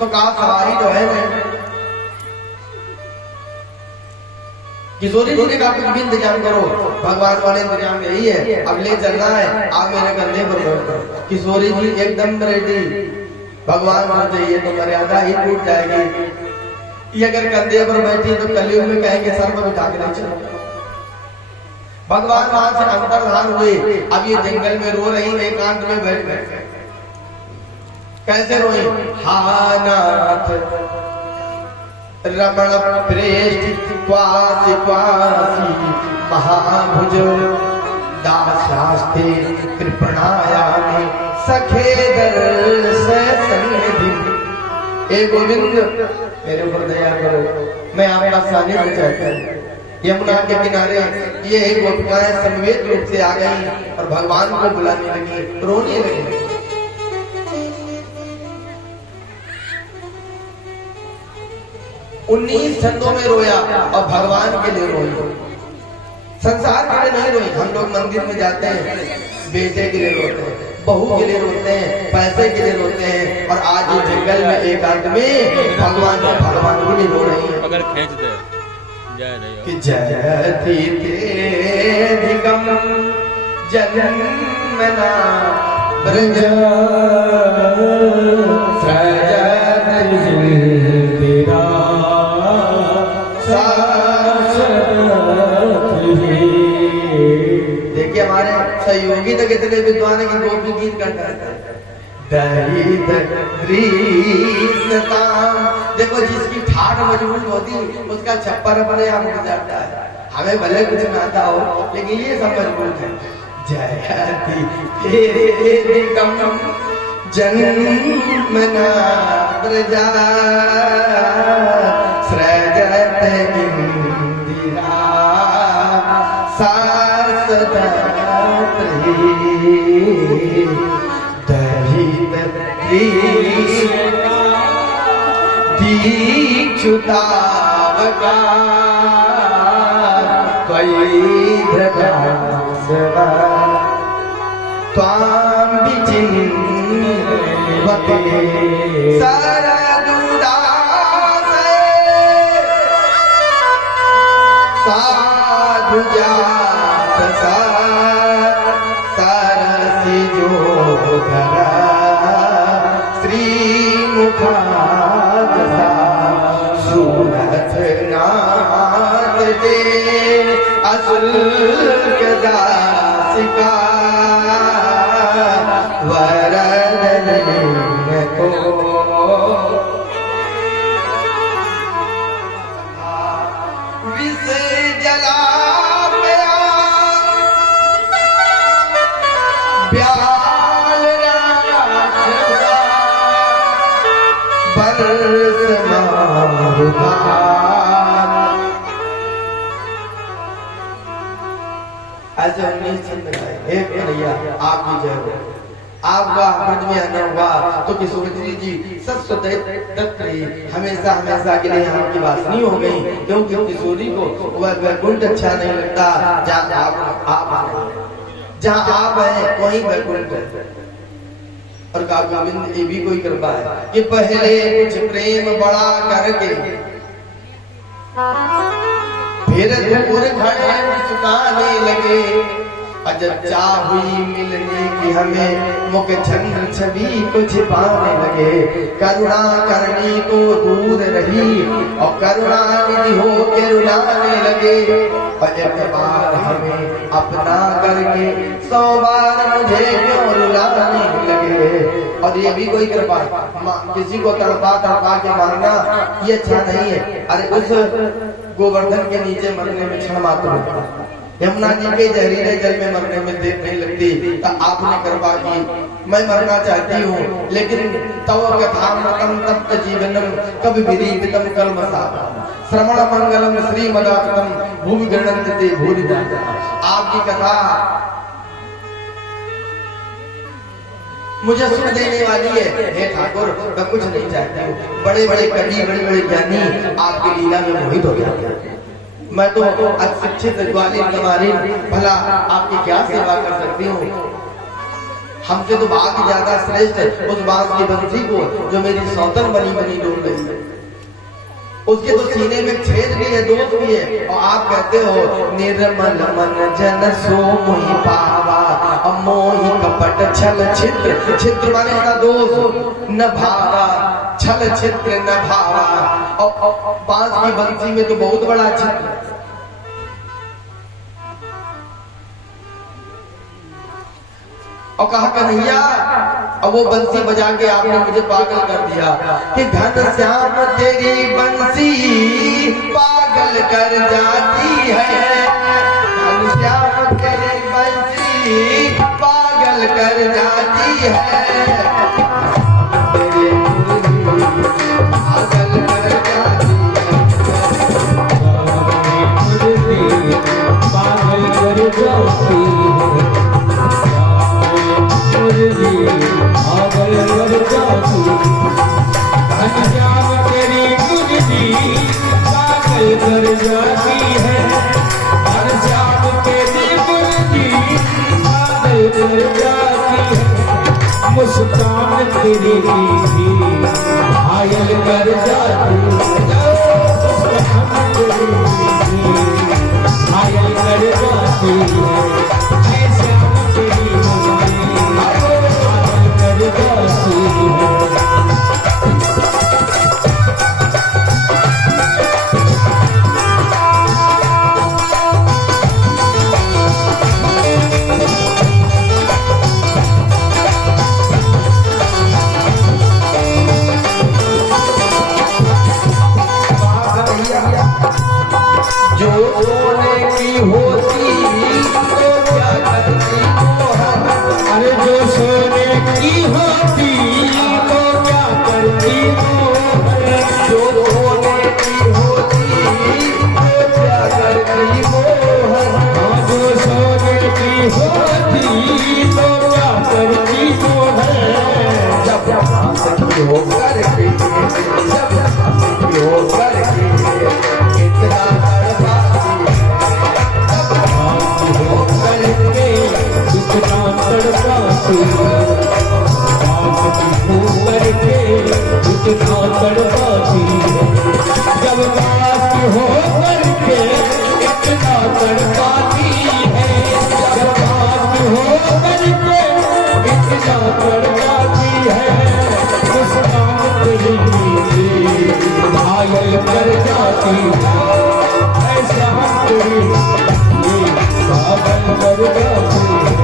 तो कहा सवारी तो है नहीं। किशोरी जी ने कहा कुछ भी इंतजाम करो, भगवान वाले इंतजाम यही है, अब ले चलना है, आप मेरे कंधे पर बैठो। किशोरी जी एकदम रेडी, भगवान सोचे ये तो मर्यादा ही टूट जाएगी, ये अगर कंधे पर बैठी तो कलयुग में कहेंगे सर पर उठा के नहीं चलो। भगवान वहां से अंतर्धान हुए, अब ये जंगल में रो रही, एकांत में बैठ गए। कैसे रोई? हा नाथ रमण प्रेष्ठ क्वासी क्वासी महाभुज दासास्ते कृपणायामि सखे दर्श सन्निधि। हे गोविंद मेरे ऊपर दया करो, मैं आपका सानिध्य चाहता हूँ। यमुना के किनारे ये एक गोपिकाएं समवेत रूप से आ गई और भगवान को बुलाने लगी, रोने लगी। उन्नीस छंदों में रोया और भगवान के लिए रोई, संसार के लिए नहीं रोई। हम लोग मंदिर में जाते हैं, बेटे के लिए रोते हैं, बहू के लिए रोते हैं, पैसे के लिए रोते हैं, और आज ये जंगल में एक आदमी भगवान के लिए रो रही है। अगर खींच दे कि जयति तेधिकम जन्मना ब्रज देखिए हमारे सहयोगी तो कितने विद्वान है कि गोपी गीत करता है। देखो जिसकी ठाठ मजबूत होती उसका छप्पर अपने आप उठ जाता है। हमें भले कुछ ना आता हो लेकिन ये सब मजबूत है। जयति तेधिकम जन्मना ब्रजा सृजत इंदिरा दीक्षुतावका त्वां विचिन्वते सरदुदासे साधु जात सरसिजोधरा श्रीमुखादसा सूरथ नाथ दे असुल्क दासिका वरद को विष जला ब्याल राक्षसा बरस मारुका। ऐसे 19 छंद गाए। एक भैया आपकी जय हो। आपका ब्रज में आना हुआ तो किशोरी जी सत्सत दत्त रही, हमेशा हमेशा के लिए आपकी वासनी हो गई, क्योंकि किशोरी को वह वैकुंठ अच्छा नहीं लगता जहाँ आप हैं वहीं वैकुंठ है। और का गोविंद ये भी कोई कृपा है कि पहले कुछ प्रेम बड़ा करके फिर दूर खड़े मुस्काने लगे। अजब चाह हुई मिलने की हमें, मुख चंद्र छवि को छिपाने लगे। करुणा करनी तो दूर रही और करुणा निधि हो के रुलाने लगे। और एक बार हमें अपना करके 100 बार मुझे क्यों रुलाने लगे। और ये भी कोई कृपा, किसी को तड़पा तड़पा के मारना ये अच्छा नहीं है। अरे उस गोवर्धन के नीचे मरने में क्षण मात्र होता, यमुना जी के जहरीले जल में मरने में देर नहीं लगती। तो आपने कृपा की, मैं मरना चाहती हूँ लेकिन तव कथामृतम तप्त जीवनम कभी विदीपितम कल्मषा श्रवण मंगलम श्रीमदातम भूमि गणन्ते भूरि। आपकी कथा मुझे सुन देने वाली है। हे ठाकुर मैं कुछ नहीं चाहती हूँ, बड़े बड़े कवि बड़े बड़े ज्ञानी आपकी लीला में मोहित हो जाते हैं। मैं तो अशिक्षित ग्वालिन कुमारी, भला आपकी क्या सेवा कर सकती हूँ। हमसे तो भाग्य ज्यादा श्रेष्ठ है उस बांस की बंसी को जो मेरी सौतन बनी बनी डूब रही है। उसके तो सीने में छेद भी है, दोष भी है, और आप कहते हो निर्मल मन जन सो मोहि पावा, मोहि कपट छल छिद्र, छिद्र माने का दोष, न भावा छल छिद्र न भावा। और बांस की बंसी में तो बहुत बड़ा छिद्र। और कहा कन्हैया, अब वो बंसी बजा के आपने मुझे पागल कर दिया कि घन श्याम तेरी बंसी पागल कर जाती है, घन श्याम तेरी बंसी पागल कर जाती है, तेरी पागल कर जाती है, पागल कर जाती है, पागल कर जाती है, घन श्याम तेरी बंसी पागल कर जाती है, घन श्याम तेरी बंसी पागल कर जाती है, मुस्कान तेरी घायल कर जाती है, मुस्कान तेरी घायल कर जाती है, श्याम तेरी जो सोने की होती तो क्या करती मोहन, अरे जो सोने की होती तो क्या करती मोहन, जो सोने की होती तो क्या करती मोहन, जो सोने की होती तो क्या करती मोहन, जब सखी होकर के, जब सखी होकर के इतना तड़पाती है, इतना तड़पाती है, जब बात हो करके इतना तड़पाती है, जब बात हो करके इतना तड़पाती है, मुस्कान तेरी घायल कर जाती है, ऐसा तेरी पागल कर जाती है।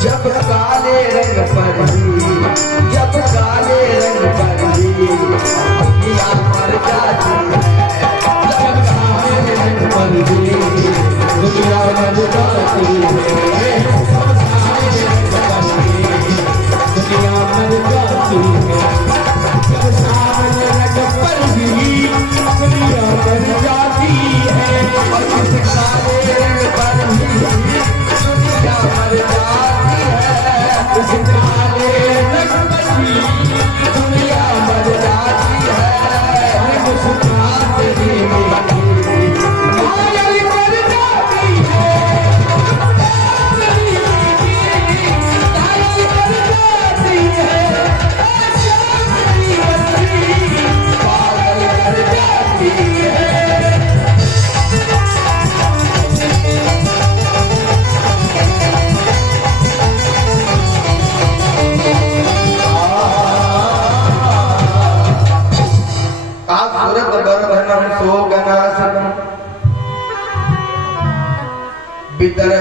जब काले रंग पर ही, जब काले रंग पर ही दुनिया मर जाती है, जब काले रंग पर ही दुनिया मर जाती है, जब काले रंग पर ही दुनिया मर जाती है, जब काले रंग पर ही दुनिया मर जाती है, और जिस काले रंग पर ही दुनिया मर जाती है, इस काले रंग पर ही दुनिया मर जाती है, मुस्कान तेरी घायल कर जाती है, घायल कर जाती है, पागल कर जाती है।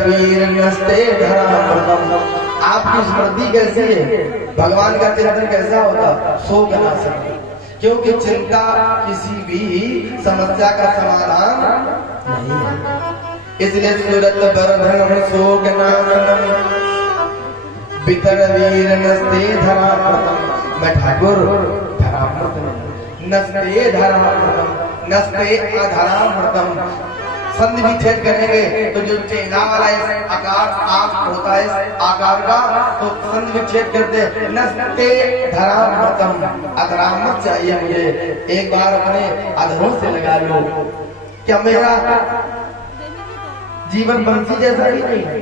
वीर नस्ते धरामृतम। आपकी स्मृति कैसी है, भगवान का चिंतन कैसा होता, शोक नाशक। क्योंकि चिंता किसी भी समस्या का समाधान नहीं है। इसलिए सूरत बरधन शोक नाशनम बितर वीर नस्ते धरामृतम। मैं ठाकुर धरामृतम नस्ते धरामृतम नस्ते अधरामृतम। संधि विच्छेद करेंगे तो जो चेहरा वाला आकार आंख होता है आकार का, तो संधि विच्छेद करते नस्ते धरामृतम। अधरामृत चाहिए मुझे, एक बार अपने अधरों से लगा लो। क्या मेरा जीवन बंसी जैसा ही नहीं है?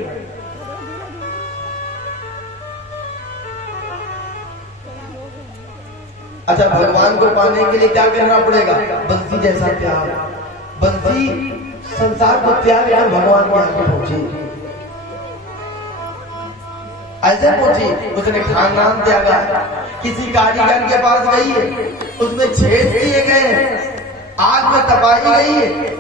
अच्छा, भगवान को पाने के लिए क्या करना पड़ेगा? बंसी जैसा प्यार। बंसी संसार को त्याग कर भगवान के आगे पहुंची, ऐसे पहुंची। उसने खानदान त्यागा, किसी कारीगर के पास गई है, उसमें छेद किए गए, आग में तपाई गई है,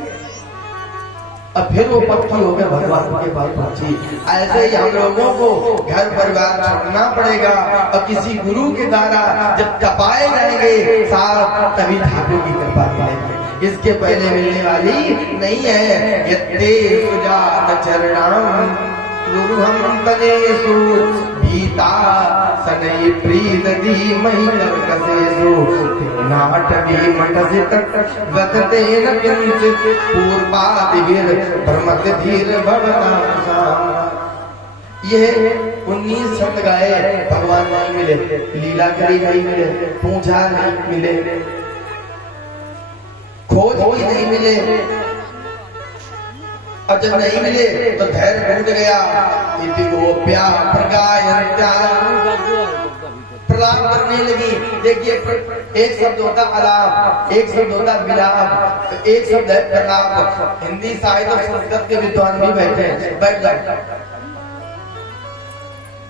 अब फिर वो पक्की होकर भगवान के पास पहुंची। ऐसे ही हम लोगों को घर परिवार छोड़ना पड़ेगा और किसी गुरु के द्वारा जब तपाए जाएंगे साहब, तभी ठाकुर की कृपा मिलेगी। इसके पहले मिलने वाली नहीं है। यत्ते सुजात चरणाम गुरु हम तनेसु भीता सनई प्रीत दी मही नरकसेसु नाटवी मटसित गतते न किंचित पूर्वादिवीर भ्रमत धीर भवता। यह 19 छंद गाए, भगवान नहीं मिले, लीला करी नहीं मिले, पूछा नहीं मिले, खोज भी नहीं मिले। और जब नहीं मिले तो धैर्य टूट गया। इति गोप्या प्रगायन्त्या, प्रलाप करने लगी। देखिए, एक शब्द होता अलाप, एक शब्द होता विलाप, एक शब्द है प्रलाप। हिंदी साहित्य और संस्कृत के विद्वान भी बैठे हैं, बैठ जाओ।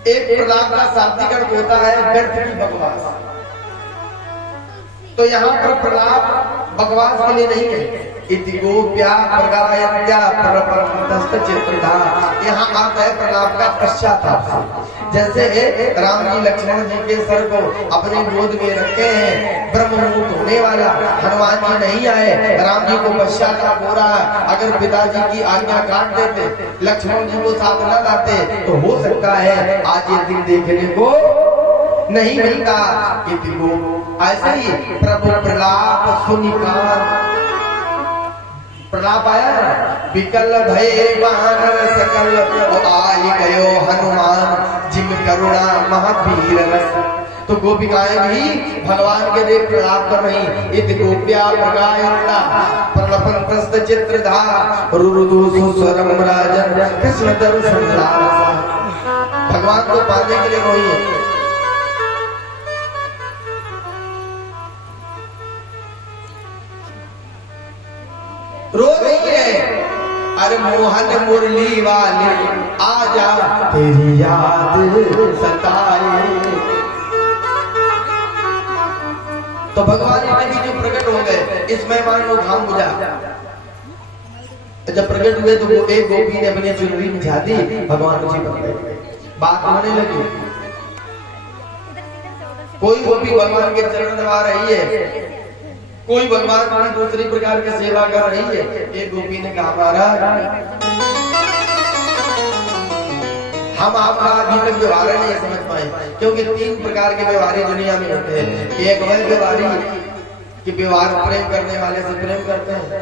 एक प्रलाप का शाब्दिक अर्थ होता है व्यर्थ की बकवास। तो यहाँ पर प्रलाप बकवास के लिए नहीं है। इति गोप्या प्रगायन्त्या प्रपन्नस्त चित्रधा, यहाँ अर्थ है प्रलाप का पश्चाताप। जैसे राम जी लक्ष्मण जी के सर को अपने गोद में रखे हैं, ब्रह्ममुहूर्त होने वाला, हनुमान जी नहीं आए, राम जी को पश्चाताप हो रहा है। अगर पिताजी की आज्ञा काट देते, लक्ष्मण जी को साथ न लाते, तो हो सकता है आज ये दिन देखने को नहीं मिलता। ऐसे ही प्रभु प्रलाप सुनिकार, प्रलाप आया ना, विकल भय वानर सकल आई गयो हनुमान जिम करुणा महावीर रस। तो गोपिकाएं भी भगवान के लिए प्रलाप कर रही। इत गोप्या प्रगायन्ता प्रलपन्त चित्रधा रुरुदु सुस्वरम राजन कृष्ण दर्शन लालसा। भगवान को पाने के लिए रोई, रो रही है। अरे मोहन मुरली वाले आजा तेरी याद सताए। तो भगवान इतने जो प्रकट हो गए, इस मेहमान को धाम बुझा। जब प्रकट हुए तो वो एक गोपी ने अपनी चुनरी बिछा दी, भगवान जी बन गए, बात होने लगी। कोई गोपी भगवान के चरण दबा रही है, कोई भगवान की दूसरी प्रकार की सेवा कर रही है। एक गोपी ने कहा, महाराज हम आपका अभी तक व्यवहार नहीं समझ पाए, क्योंकि 3 प्रकार के व्यवहारी दुनिया में होते हैं। एक वह व्यवहारी कि व्यवहार प्रेम करने वाले से प्रेम करते हैं,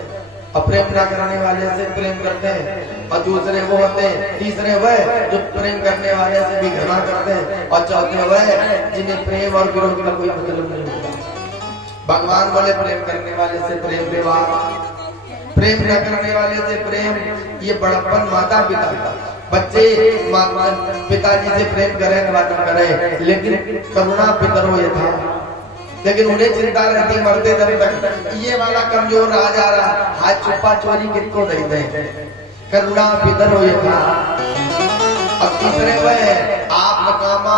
अप्रेम न करने वाले से प्रेम करते हैं, और दूसरे वो होते हैं, तीसरे वह जो प्रेम करने वाले से भी घृणा करते हैं, और चौथे वह जिन्हें प्रेम और विरोध का कोई मतलब नहीं होता। भगवान बोले प्रेम करने वाले से प्रेम व्यवहार, प्रेम न करने वाले से प्रेम ये बड़प्पन। माता पिता बच्चे पिताजी से प्रेम करें बात करें, लेकिन करुणा पितरो ये था। लेकिन उन्हें चिंता रहती मरते दम तक, ये वाला कमजोर आ जा रहा, हाथ छुपा चोरी किसको दे दें, करुणा पितरो ये था। अब तीसरे वह आप नकामा,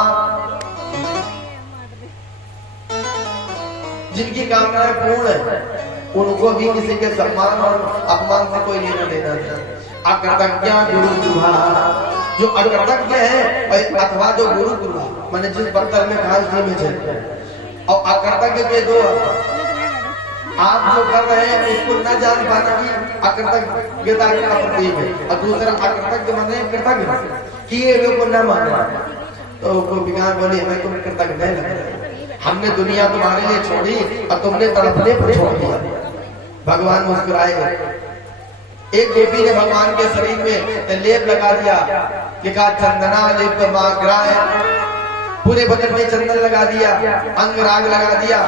जिनकी कामनाएं पूर्ण है, उनको भी किसी के सम्मान और अपमान से कोई लेना देना नहीं। अकृतज्ञ गुरु दुहा, जो अकृतज्ञ है अथवा जो गुरु दुहा, माने जिस बर्तन में खाए उसी में चलते हैं। और अकर्तव्य के दो आप जो कर रहे हैं उसको न जान पाना कि अकृतज्ञता का प्रतीक है, और दूसरा अकृतज्ञ माने कृतज्ञ किए हुए को न मानना। तो विज्ञान बोले हमें तुम कृतज्ञ नहीं लगे, हमने दुनिया तुम्हारे लिए छोड़ी और तुमने तड़पने पर छोड़ दिया। भगवान मुस्कुराए। एक गोपी ने भगवान के शरीर में लेप लगा दिया, लिखा चंदना लेप माग्राय, पूरे बदन में चंदन लगा दिया, अंग राग लगा दिया।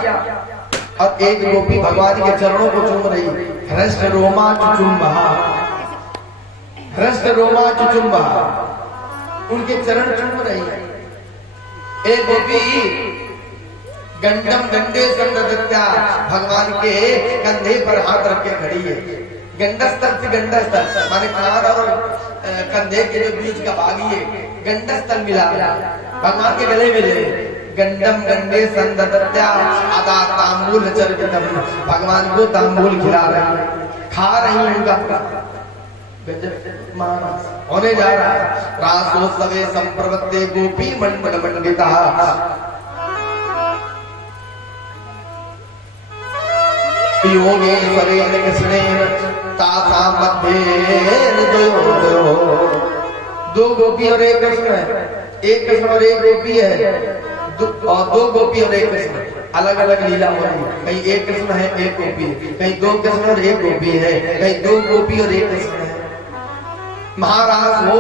और एक गोपी भगवान के चरणों को चूम रही, हृष्ट रोमा चुचुम्बहा, हृष्ट रोमा चुचुम्बहा, उनके चरण चूम रही है। एक गोपी गंडम गंडे संदत्या, भगवान के कंधे पर हाथ रख के खड़ी है। गंडस्थल से गंडस्थल माने कांध और कंधे के जो बीच का भाग है गंडस्थल मिला भगवान के गले में ले। गंडम गंडे संदत्या अदा तांबूल चर्वितम, भगवान को तांबूल खिला रही, खा रही उनका होने जा रहा है। रासोत्सवे संप्रवत्ते गोपी मंडल मंडिता, योगेश्वरेण कृष्णेन तासां मध्ये दो गोपी और एक कृष्ण है, एक कृष्ण और एक गोपी है, और दो गोपी और एक कृष्ण, अलग अलग लीला हो रही है। कहीं एक कृष्ण है एक गोपी है, कहीं दो कृष्ण और एक गोपी है, कहीं दो गोपी और एक कृष्ण है। महाराज हो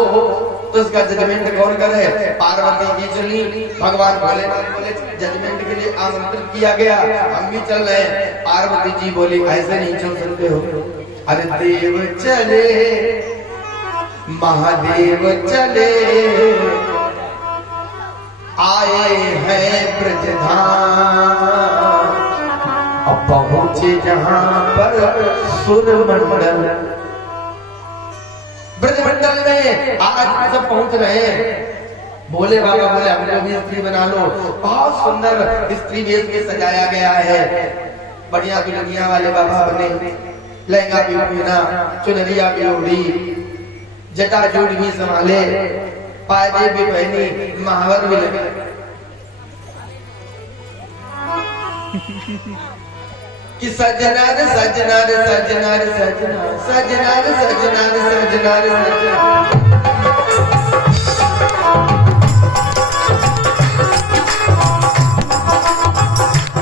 तो उसका जजमेंट कौन करे? पार्वती जी चली, भगवान भोलेनाथ बोले जजमेंट के लिए आमंत्रित किया गया, हम भी चल रहे हैं। पार्वती जी बोली ऐसे नहीं चल सकते हो, अरे देव चले महादेव चले, आए हैं ब्रजधाम, अब पहुंचे जहां पर सुरमंडल, ब्रजमंडल में आज सब पहुंच रहे हैं। भोले बाबा बोले हमको भी स्त्री बना लो, बहुत सुंदर स्त्री वेश में सजाया गया है। बढ़िया दुल्हनिया वाले बाबा बने, लहंगा भी पहना, चुनरिया भी ओढ़ी, जटा जोड़ भी संभाले, पायदे भी पहनी, महावर भी लगे। कि सजना रे सजना रे सजना रे सजना, सजना रे सजना रे सजना रे सजना,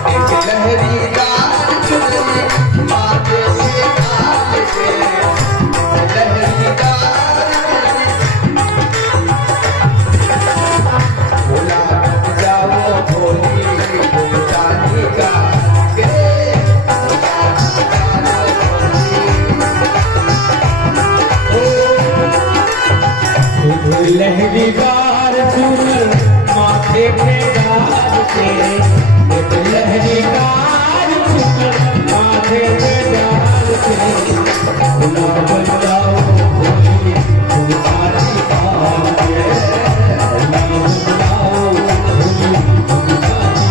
एक लहरीदार चुनरी माथे से काट के, लहरीदार भोला बन जाओ भोली भोलानी का लहरीदार चूनर माथे पे डाल के, लहरीदार चूनर माथे पे डाल के, भोला बन जाओ भोली भोलानी का के, भोला बन जाओ भोली भोलानी का।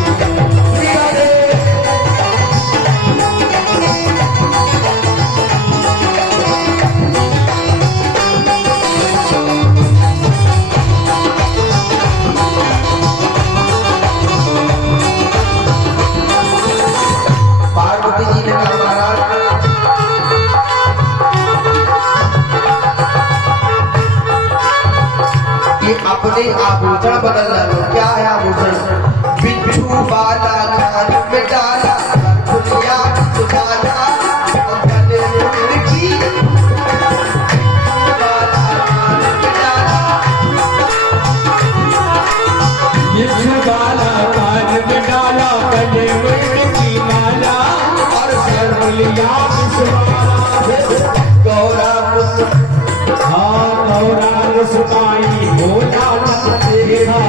अपने आभूषण बदलना लो। क्या है आभूषण? बिच्छू बाला कान में डाला, दुनिया छुपाना, गले में की बाला कान में डाला, बिच्छू बाला कान में डाला, गले में की माला, और सरलिया गौरा हाँ गौरा सुनाई भोला तेरा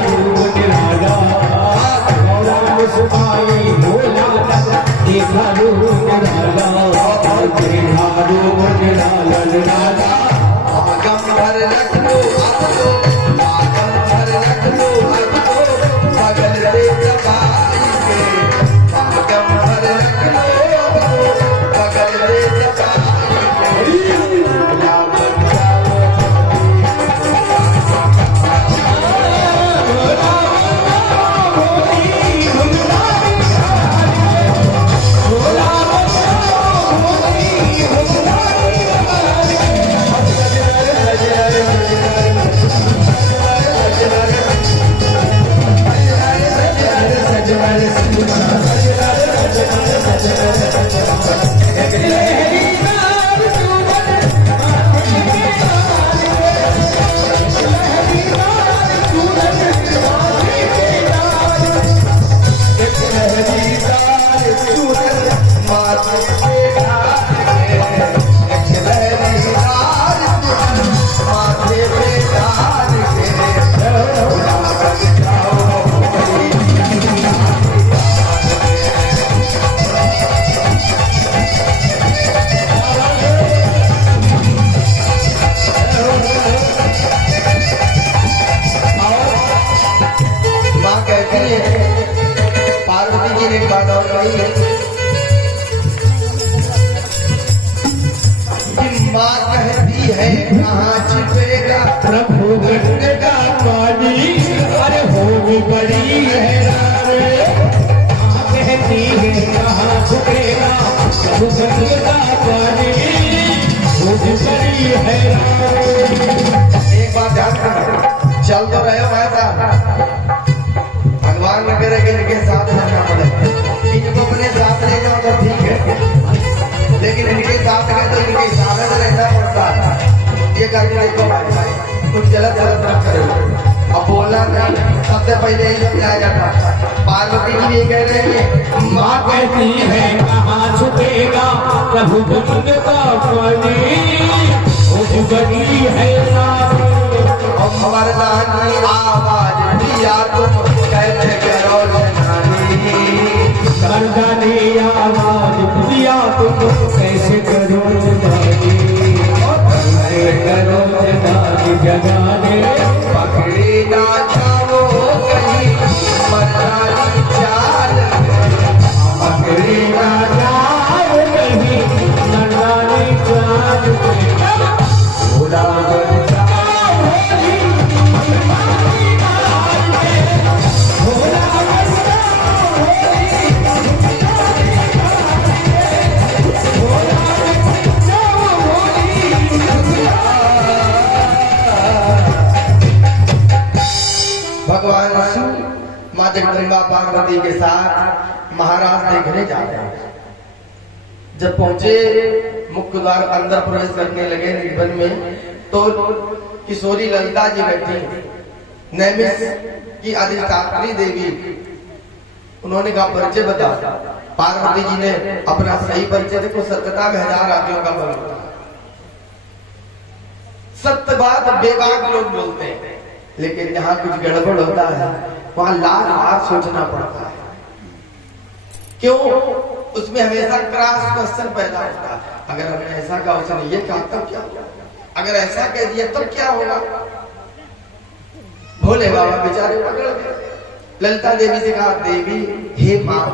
माँ कहती है कहाँ छिपेगा प्रभु गंगा का पानी, अरे होगी बड़ी हैरान। माँ कहती है कहाँ छुपेगा प्रभु गंगा का पानी, होगी बड़ी हैरान। एक बात ध्यान रखना, चल तो रहे हो भाई साहब, भगवान न करे कि इनके साथ रहना पड़े। इनको अपने साथ ले जाओ तो ठीक है, लेकिन इनके साथ गए तो इनके इशारे से रहना पड़ता है। ये करके देखो भाई, कुछ गलत ना करो। अब बोलना नहीं, सबसे पहले ही समझाया जाता। पार्वती जी ये कह रहे हैं, माँ कहती है कहाँ छुपेगा प्रभु गंगा का पानी, होगी बड़ी हैरान। अब हमारे नानी आवाज दिया तुम कैसे करो जनानी, मर्दानी आवाज दिया तुम कैसे करो जगाने, कैसे करो जगाने जगाने। पकड़ी ना जाओ कहीं मर्दानी चाल, पकड़ी ना जाओ कहीं मर्दानी चाल, भोला बनता भगवान शिव माँ जगदम्बा पार्वती के साथ महाराज देखने जा रहे हैं। जब पहुंचे मुख्य द्वार अंदर प्रवेश करने लगे निबंध में, तो किशोरी ललिता जी बैठी, नैमिष की अधिष्ठात्री देवी। उन्होंने कहा परिचय बता। पार्वती जी ने अपना सही परिचय देखो, सत्यता में हजार आदमियों का बल होता है। सत्य बात बेबाक लोग बोलते हैं, लेकिन जहाँ कुछ गड़बड़ होता है वहां लाख बार सोचना पड़ता है। क्यों? उसमें हमेशा क्रॉस क्वेश्चन पैदा होता है। अगर हमने ऐसा कहा, उसने ये कहा, तब क्या होगा? अगर ऐसा कह दिया तब क्या होगा? भोले बाबा बेचारे पकड़ गए। ललिता देवी से कहा, देवी हे माँ,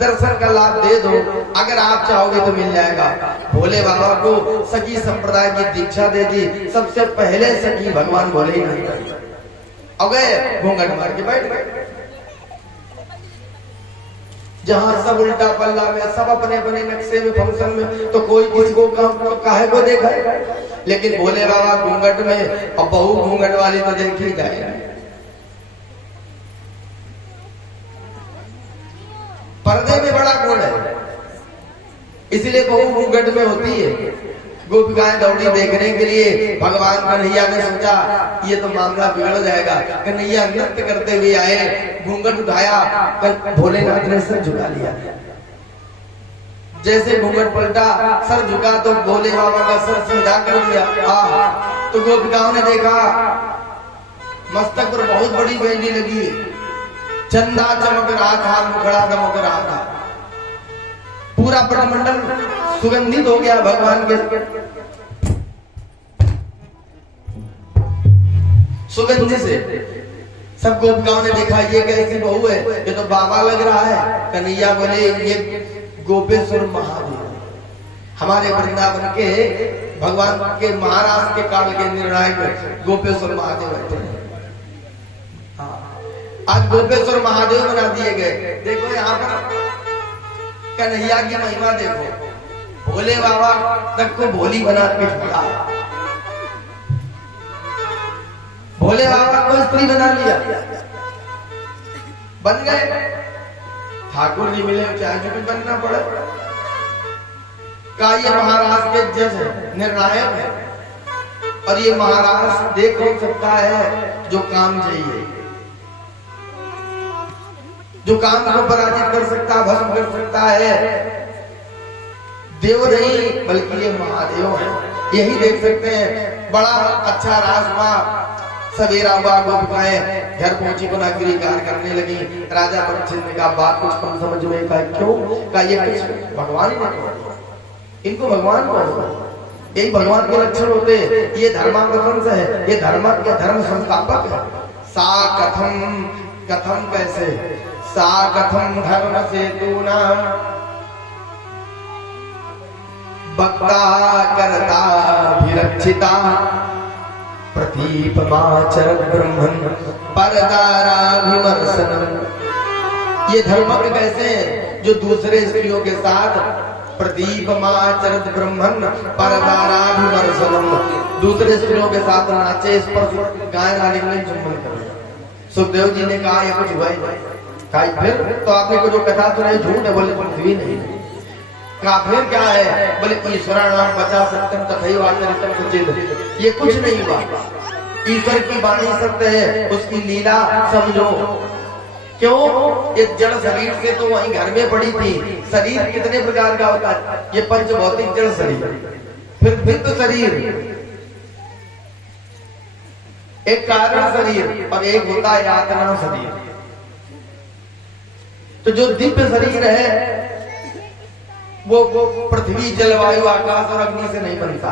दर्शन का लाभ दे दो, अगर आप चाहोगे तो मिल जाएगा। भोले बाबा को सखी संप्रदाय की दीक्षा दे दी। सबसे पहले सखी भगवान भोले ही नहीं गए, गए घूंघट मार के बैठ गए। जहां सब उल्टा पल्ला में, सब अपने अपने नक्शे में, फंक्शन में, तो कोई किसी को काहे को देखा, लेकिन भोले बाबा घूंघट में, और बहू घूंघट वाली तो देखी जाए। पर्दे में बड़ा गुण है, इसलिए बहू घूंघट में होती है। गोपिकाएं दौड़ी देखने के लिए। भगवान कन्हैया ने सोचा ये तो मामला बिगड़ जाएगा। कन्हैया नृत्य करते हुए आए, घूंघट उठाया, भोलेनाथ ने सर झुका लिया। जैसे घूंघट पलटा, सर झुका तो भोले बाबा का सर सीधा कर दिया। तो गोपिकाओं ने देखा मस्तक पर बहुत बड़ी बेली लगी, चंदा चमक रहा था, मुखड़ा दमक रहा था, पूरा पटमंडल सुगंधित हो गया भगवान के सुगंध से। सब गोपिकाओं ने देखा ये कैसी बहू है, ये तो बाबा लग रहा है। कन्हैया बोले ये गोपेश्वर महादेव, हमारे वृंदावन के भगवान के महाराज के काल के निर्णायक गोपेश्वर महादेव है। आज गोपेश्वर महादेव बना दिए गए। देखो यहाँ पर कन्हैया की महिमा देखो, भोले बाबा तक को भोली बना के छोड़ा, भोले बाबा को स्त्री बना लिया, बन गए। ठाकुर जी मिले, चाहे जो भी बनना पड़े। का ये महाराज के जज है, निर्णायक है, और ये महाराज देख नहीं सकता है जो काम चाहिए, जो काम को पराजित कर सकता, भस्म कर सकता है। देव नहीं बल्कि ये महादेव है। यही देख सकते हैं। बड़ा अच्छा राजमा सवेरा हुआ, गोपिकाएं घर पहुंची, गुनाहगिरी कार करने लगी। राजा परीक्षित ने कहा बात कुछ कम समझ में। कहा क्यों? कहा ये कुछ भगवान ही नहीं, इनको भगवान को, यही भगवान के लक्षण होते हैं। ये धर्मावतंस है, ये धर्म संस्थापक है। सा कथम, कथम कैसे, सा कथम धर्म से तू ना भक्ता करता विरक्षिता प्रदीपमाचर ब्रह्मन परदाराभिवर्षनम। ये धर्मज्ञ कैसे हैं? जो दूसरे स्त्रियों के साथ प्रदीपमाचरत ब्रह्मन परदाराभिवर्षनम, दूसरे स्त्रियों के साथ नाचे, स्पर्श, गायन आलिंगन चुंबन करे। सुखदेव जी ने कहा ये कुछ हुआ ही नहीं। कहा फिर तो आपने को जो कथा सुनाई झूठ है। बोले पृथ्वी नहीं। कहा फिर क्या है? बोले ईश्वराणाम पचा सत्यम तथैव आचरितम क्वचित्। ये कुछ नहीं हुआ। ईश्वर की वाणी सत्य है, उसकी लीला समझो। क्यों? एक जड़ शरीर से तो वहीं घर में पड़ी थी। शरीर कितने प्रकार का होता है? ये पंच भौतिक जड़ शरीर, फिर दिव्य शरीर, एक कारण शरीर और एक होता है आत्मा शरीर। तो जो दिव्य शरीर है वो पृथ्वी जलवायु आकाश और अग्नि से नहीं बनता,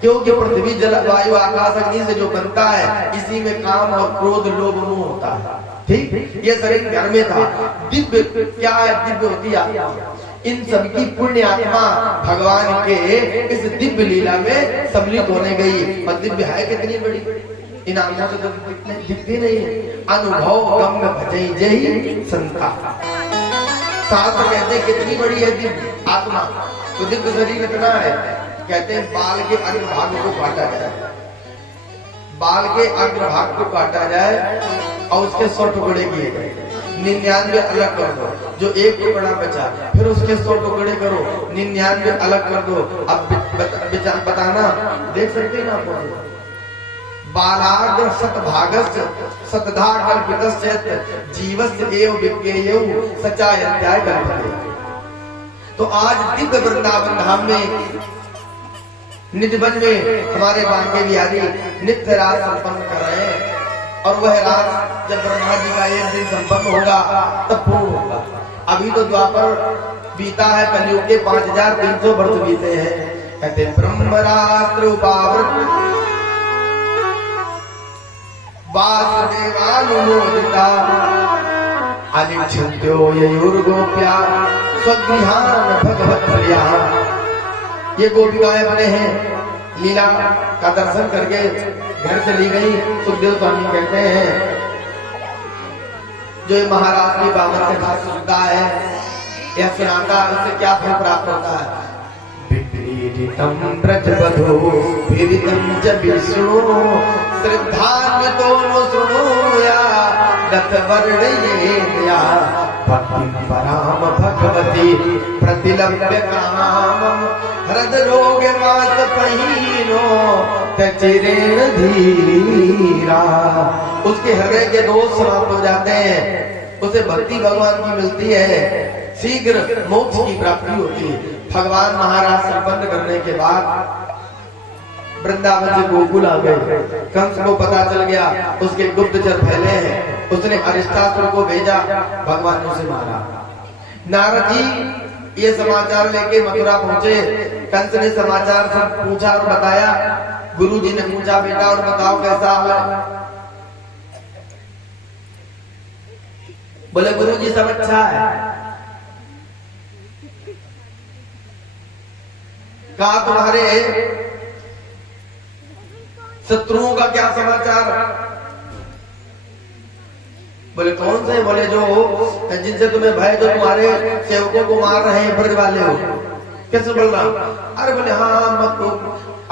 क्योंकि पृथ्वी जलवायु आकाश अग्नि से जो बनता है इसी में काम और क्रोध लोभ मोह होता है। ठीक, ये शरीर घर में था। दिव्य क्या है? दिव्य होती है इन सबकी पुण्य आत्मा भगवान के इस दिव्य लीला में सम्मिलित होने गई। और दिव्य है कितनी बड़ी, इन आत्मा से तो दिखती नहीं है। अनुभव गम्य भजई जय संता। शास्त्र कहते हैं कितनी बड़ी है दिव्य आत्मा। तो दिव्य शरीर इतना है, कहते हैं बाल के अग्रभाग को काटा जाए, बाल के अग्रभाग को काटा जाए और उसके 100 टुकड़े किए जाए, 99 अलग कर दो, जो एक टुकड़ा बचा, फिर उसके 100 टुकड़े करो, 99 अलग कर दो। अब बताना, देख सकते ना आप? बालाग्र सतभागस्य सतधा कल्पितस्य जीवस्य एव विज्ञेयौ सचायत्याय कल्पते। तो आज दिव्य वृंदावन धाम में निधिवन में हमारे बांके बिहारी नित्य रास संपन्न कर रहे हैं। और वह रास जब ब्रह्मा जी का एक दिन संपन्न होगा तब पूर्ण होगा। अभी तो द्वापर बीता है, कलयुग के 5300 वर्ष बीते हैं। कहते ब्रह्मरात्र उपावृत वासुदेवानुमोदिता अलिक्षन्त्यो ययुर्गोप्या स्वगृहान भगवत प्रिया। ये गोपिकाएं बने हैं, लीला का दर्शन करके घर से ली गई। सुखदेव स्वामी कहते हैं जो महाराज की बाबत से बात सुनता है या सुनाता है उससे क्या फल प्राप्त होता है? विपरीतम ब्रजवधो विरितम च विष्णु श्रद्धान्वितो शृणुया दत्तवर्णयेया भक्ति पराम भगवती प्रतिलभ्य कामम हृदरोग मास पहीनो तचिरेण धीरा। उसके हृदय के दोष समाप्त हो जाते हैं, उसे भक्ति भगवान की मिलती है, शीघ्र मोक्ष की प्राप्ति होती है। भगवान महाराज संपन्न करने के बाद वृंदावन से गोकुल आ गए। कंस को पता चल गया उसके गुप्तचर फैले हैं, उसने अरिष्टासुर को भेजा, भगवान ने उसे मारा। नारद जी ये समाचार लेके मथुरा पहुंचे। कंस ने समाचार सब पूछा और बताया। गुरु जी ने पूछा बेटा और बताओ कैसा है? बोले गुरु जी सब अच्छा है। कहा तुम्हारे शत्रुओं का क्या समाचार? बोले कौन से? बोले जो जिनसे तुम्हें भय, जो तुम्हारे सेवकों को मार रहे हैं, ब्रज वाले हो। कैसे बोल रहा? अरे बोले हाँ मत तो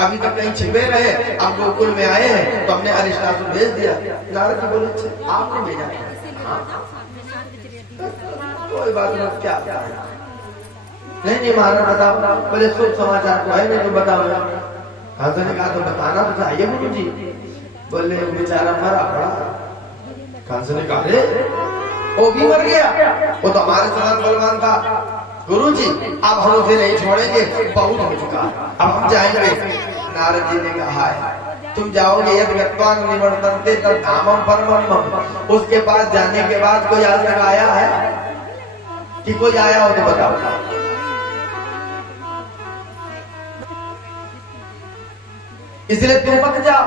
अभी तक कहीं छिपे रहे, अब गोकुल में आए हैं तो हमने अरिष्टासुर भेज दिया। नारद जी बोले अच्छा आपने भेजा? कोई बात नहीं, क्या नहीं महाराज बताओ। बोले शुभ समाचार तो है नहीं, तो बताओ। कंस ने कहा तो बताना तो चाहिए गुरु जी। बोले बेचारा मरा पड़ा। कंस ने कहा वो भी मर गया, वो तो हमारे साथ बलवान था। गुरु जी अब हम उसे नहीं छोड़ेंगे, बहुत हो चुका, अब हम जाएंगे। नारद जी ने कहा है तुम जाओगे, यदि गत्वान निवर्तन्ते तद धामम परमम। उसके पास जाने के बाद कोई आज तक आया है कि कोई आया हो तो बताओ। इसलिए तुम मत जाओ,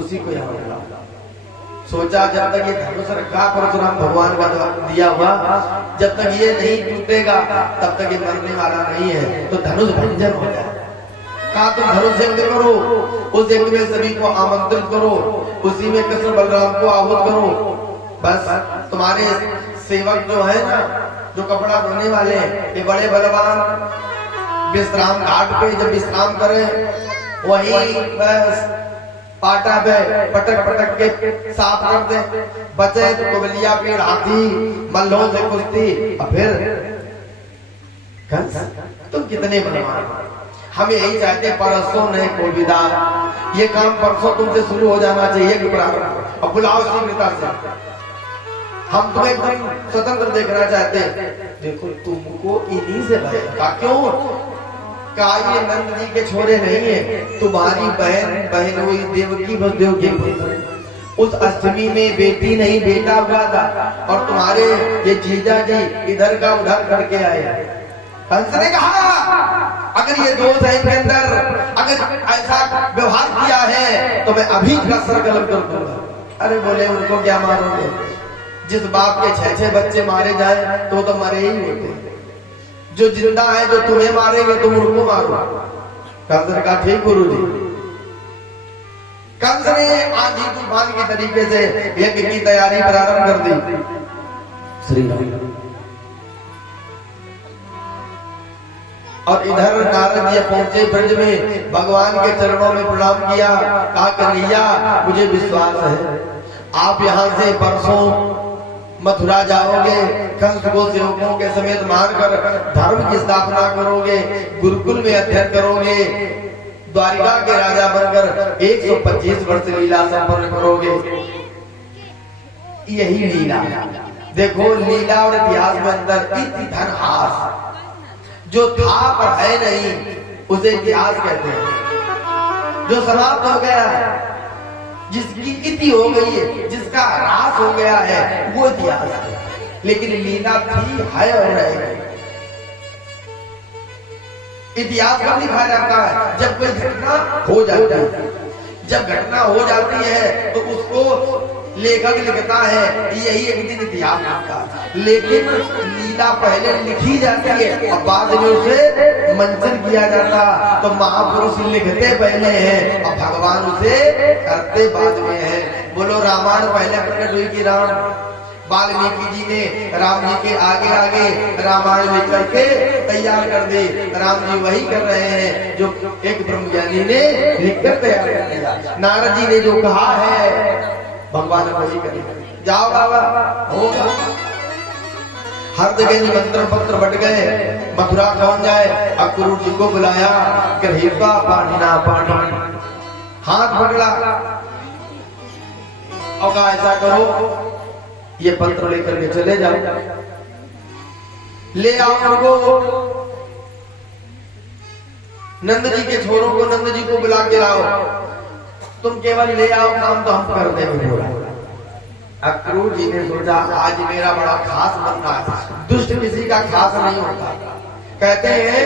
उसी को यहाँ बुलाओ। सोचा जब तक ये धनुष रखा परशुराम भगवान का दिया हुआ, जब तक ये नहीं टूटेगा तब तक ये मरने वाला नहीं है, तो धनुष भंजन हो जाए। कहा तुम धनुष यज्ञ करो, उस यज्ञ में सभी को आमंत्रित करो, उसी में कृष्ण बलराम को आहुत करो। बस तुम्हारे सेवक जो है ना, जो कपड़ा धोने वाले, ये बड़े बलवान विश्राम घाट पे जब विश्राम करें वही बस पाटा पे पटक पटक के साफ कर दे, बचे तो कोबलिया पेड़ हाथी मल्लों से कुश्ती। और फिर तुम कितने बलवान, हम यही चाहते परसों नहीं कोई विदा, ये काम परसों तुमसे शुरू हो जाना चाहिए कि प्रारंभ, और बुलाओ शीघ्रता से। हम तुम्हें एकदम स्वतंत्र देखना चाहते हैं। देखो तुमको इन्हीं से भय का क्यों? का ये नंद जी के छोरे नहीं है, तुम्हारी बहन हुई देवकी वसुदेव के पुत्र। उस अष्टमी में बेटी नहीं बेटा हुआ था, और तुम्हारे ये जीजा जी इधर का उधर करके आए। कंस ने कहा अगर ये दोष है इनके अंदर, अगर ऐसा व्यवहार किया है तो मैं अभी का सरकलम कर दूंगा। अरे बोले उनको क्या मारोगे? जिस बाप के 6-6 बच्चे मारे जाए तो मरे ही होते, जो जिंदा है जो तुम्हें मारेंगे तुम उनको मारो। कंस ने कहा ठीक गुरु जी। कंस ने आंधी तूफान की तरीके से यज्ञ की तैयारी प्रारंभ कर दी। श्री राम। और इधर नारद जी पहुंचे ब्रज में, भगवान के चरणों में प्रणाम किया। कहा कन्हैया मुझे विश्वास है आप यहाँ से परसों मथुरा जाओगे, कंस को सेवकों के समेत मारकर धर्म की स्थापना करोगे, गुरुकुल में अध्ययन करोगे, द्वारिका के राजा बनकर 125 वर्ष लीला संपन्न करोगे। यही लीला। देखो लीला और इतिहास में अंतर, इतिहास जो था पर है नहीं उसे इतिहास कहते हैं। जो समाप्त हो गया है, जिसकी इति हो गई है, जिसका ह्रास हो गया है, वो इतिहास है। लेकिन लीला थी, है और रहेगी। इतिहास कब लिखा जाता है? जब कोई घटना हो जाती है। जब घटना हो जाती है तो उसको लेखक लिखता है, यही एक दिन इतिहास लिखता है। लेकिन लीला पहले लिखी जाती है और बाद में उसे मंचन किया जाता। तो महापुरुष लिखते पहले हैं और भगवान उसे करते बाद में है। बोलो रामायण पहले प्रकट हुई कि राम, वाल्मीकि जी ने राम जी के आगे आगे रामायण लिख करके तैयार कर दी। राम जी वही कर रहे हैं जो एक ब्रह्मज्ञानी ने लिखकर तैयार कर दिया। नारद जी ने जो कहा है भगवान वही करेगा। जाओ बाबा होगा। हर जगह निमंत्रण पत्र बट गए। मथुरा कौन जाए? अक्रूर जी को बुलाया। गृहीता पानी ना पानी, हाथ पकड़ा और कहा ऐसा करो ये पत्र लेकर के चले जाओ, ले आओ उनको, नंद जी के छोरों को, नंद जी को बुला के लाओ। तुम केवल ले आओ, काम तो हम कर देंगे। अक्रूर जी ने सोचा आज मेरा बड़ा खास बनना है। दुष्ट किसी का खास नहीं होता। कहते हैं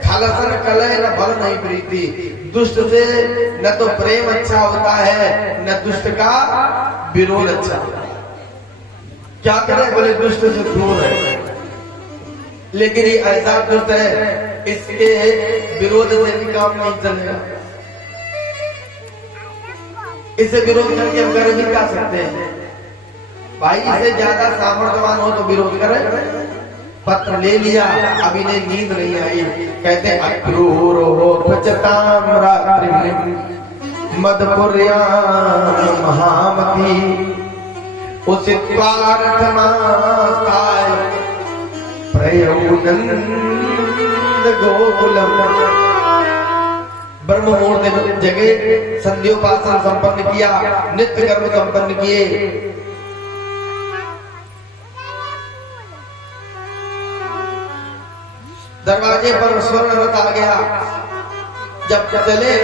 खालसन कलह न बल नहीं प्रीति। दुष्ट से न तो प्रेम अच्छा होता है न दुष्ट का विरोध अच्छा होता है। क्या करें? बोले दुष्ट से दूर है, लेकिन ये ऐसा दुष्ट है इसके विरोध से भी काम नहीं चलेगा। इसे विरोध करके हम कर भी क्या सकते हैं? भाई इसे ज्यादा सामर्थ्यवान हो तो विरोध करे। पत्र ले लिया, अभी ने नींद नहीं आई। कहते अक्रूर मदपुर्यां महामती ब्रह्म मुहूर्त जगह संध्योपासन संपन्न किया, नित्य कर्म संपन्न किए। दरवाजे पर स्वर्ण रथ आ गया। जब चले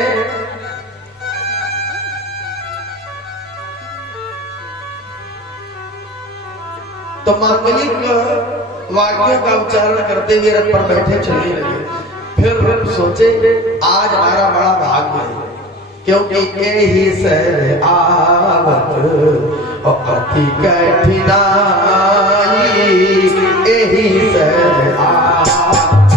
तो मांगलिक वाक्यों का उच्चारण करते हुए रथ पर बैठे चलने लगे। फिर सोचे आज हमारा बड़ा भाग्य है, क्योंकि यही सर आवत और अति कठिनाई, यही सर आवत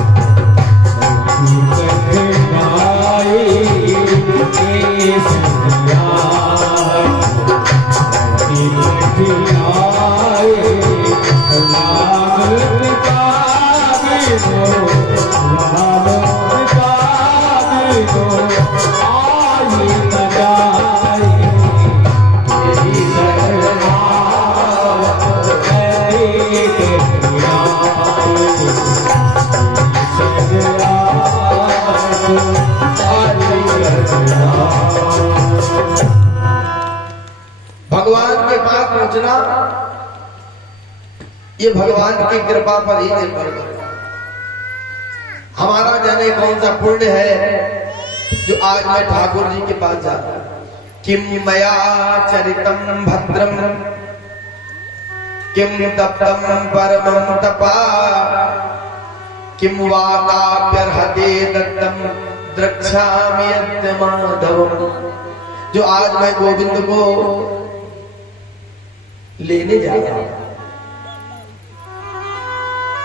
भगवान के पास पहुंचना ये भगवान की कृपा पर ही निर्भर है। हमारा जाने कौन सा पुण्य है जो आज मैं ठाकुर जी के पास जा रहा हूं। किम मया चरितम भद्रम किम तप्तम परमं तपा किम वाताप्यर्हते दत्तम द्रक्ष्यामि यत् माधवम्। जो आज मैं गोविंद को लेने जा रहा हूं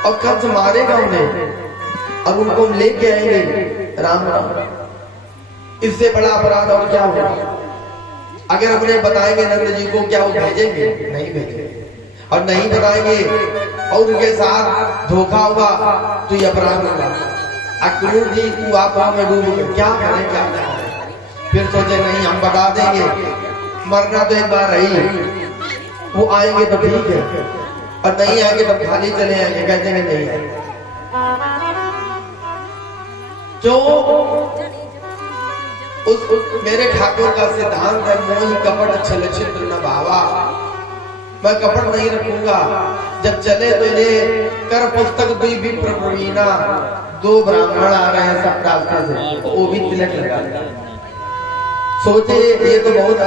और खर्च मारेगा उन्हें और उनको हम लेके आएंगे राम राम। इससे बड़ा अपराध और क्या होगा? अगर उन्हें बताएंगे नंद जी को, क्या वो भेजेंगे? नहीं भेजेंगे। और नहीं बताएंगे और उनके साथ धोखा होगा तो ये अपराध होगा। अक्रूर जी तू आप में डूब गए, क्या करें क्या करें? फिर सोचे नहीं हम बता देंगे, मरना तो एक बार रही, वो आएंगे तो ठीक है और नहीं आएंगे तो खाली चले आएंगे, कहते हैं नहीं आएंगे। जो उस मेरे ठाकुर का सिद्धांत है, मोहि कपट छल छिद्र न भावा। मैं कपट नहीं रखूंगा। जब चले तो ये कर पुस्तक दुई विप्र प्रवीणा, दो ब्राह्मण आ रहे हैं सब रास्ते से, वो भी तिलक लगा रहे। सोचे ये तो बहुत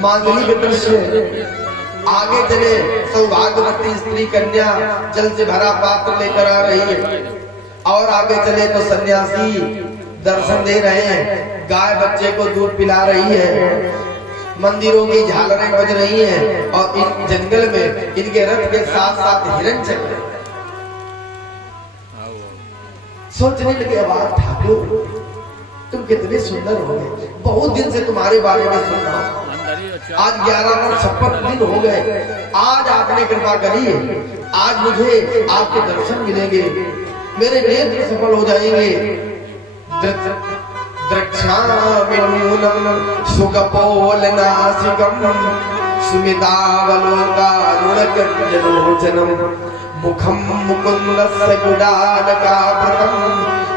मांगलिक दृश्य है। आगे चले सौभाग्यवती स्त्री कन्या जल से भरा पात्र लेकर आ रही है और आगे चले तो सन्यासी दर्शन दे रहे हैं, गाय बच्चे को दूध पिला रही है, मंदिरों की झालरें बज रही हैं और इन जंगल में इनके रथ के साथ साथ हिरण चल रहे हैं। सोचने लगे आवाज ठाकुर तुम कितने सुंदर हो गए, बहुत दिन से तुम्हारे बारे में सुन रहा हूं। आज 1156 दिन हो गए, आज आपने कृपा करी है, आज मुझे आपके दर्शन मिलेंगे, मेरे नेत्र सफल हो जाएंगे। द्रक्ष्यामि नूनं सुकपोलनासिकं सुमितावलोकारुणकञ्जलोचनं मुखं मुकुन्दस्य गुडालकाप्रतं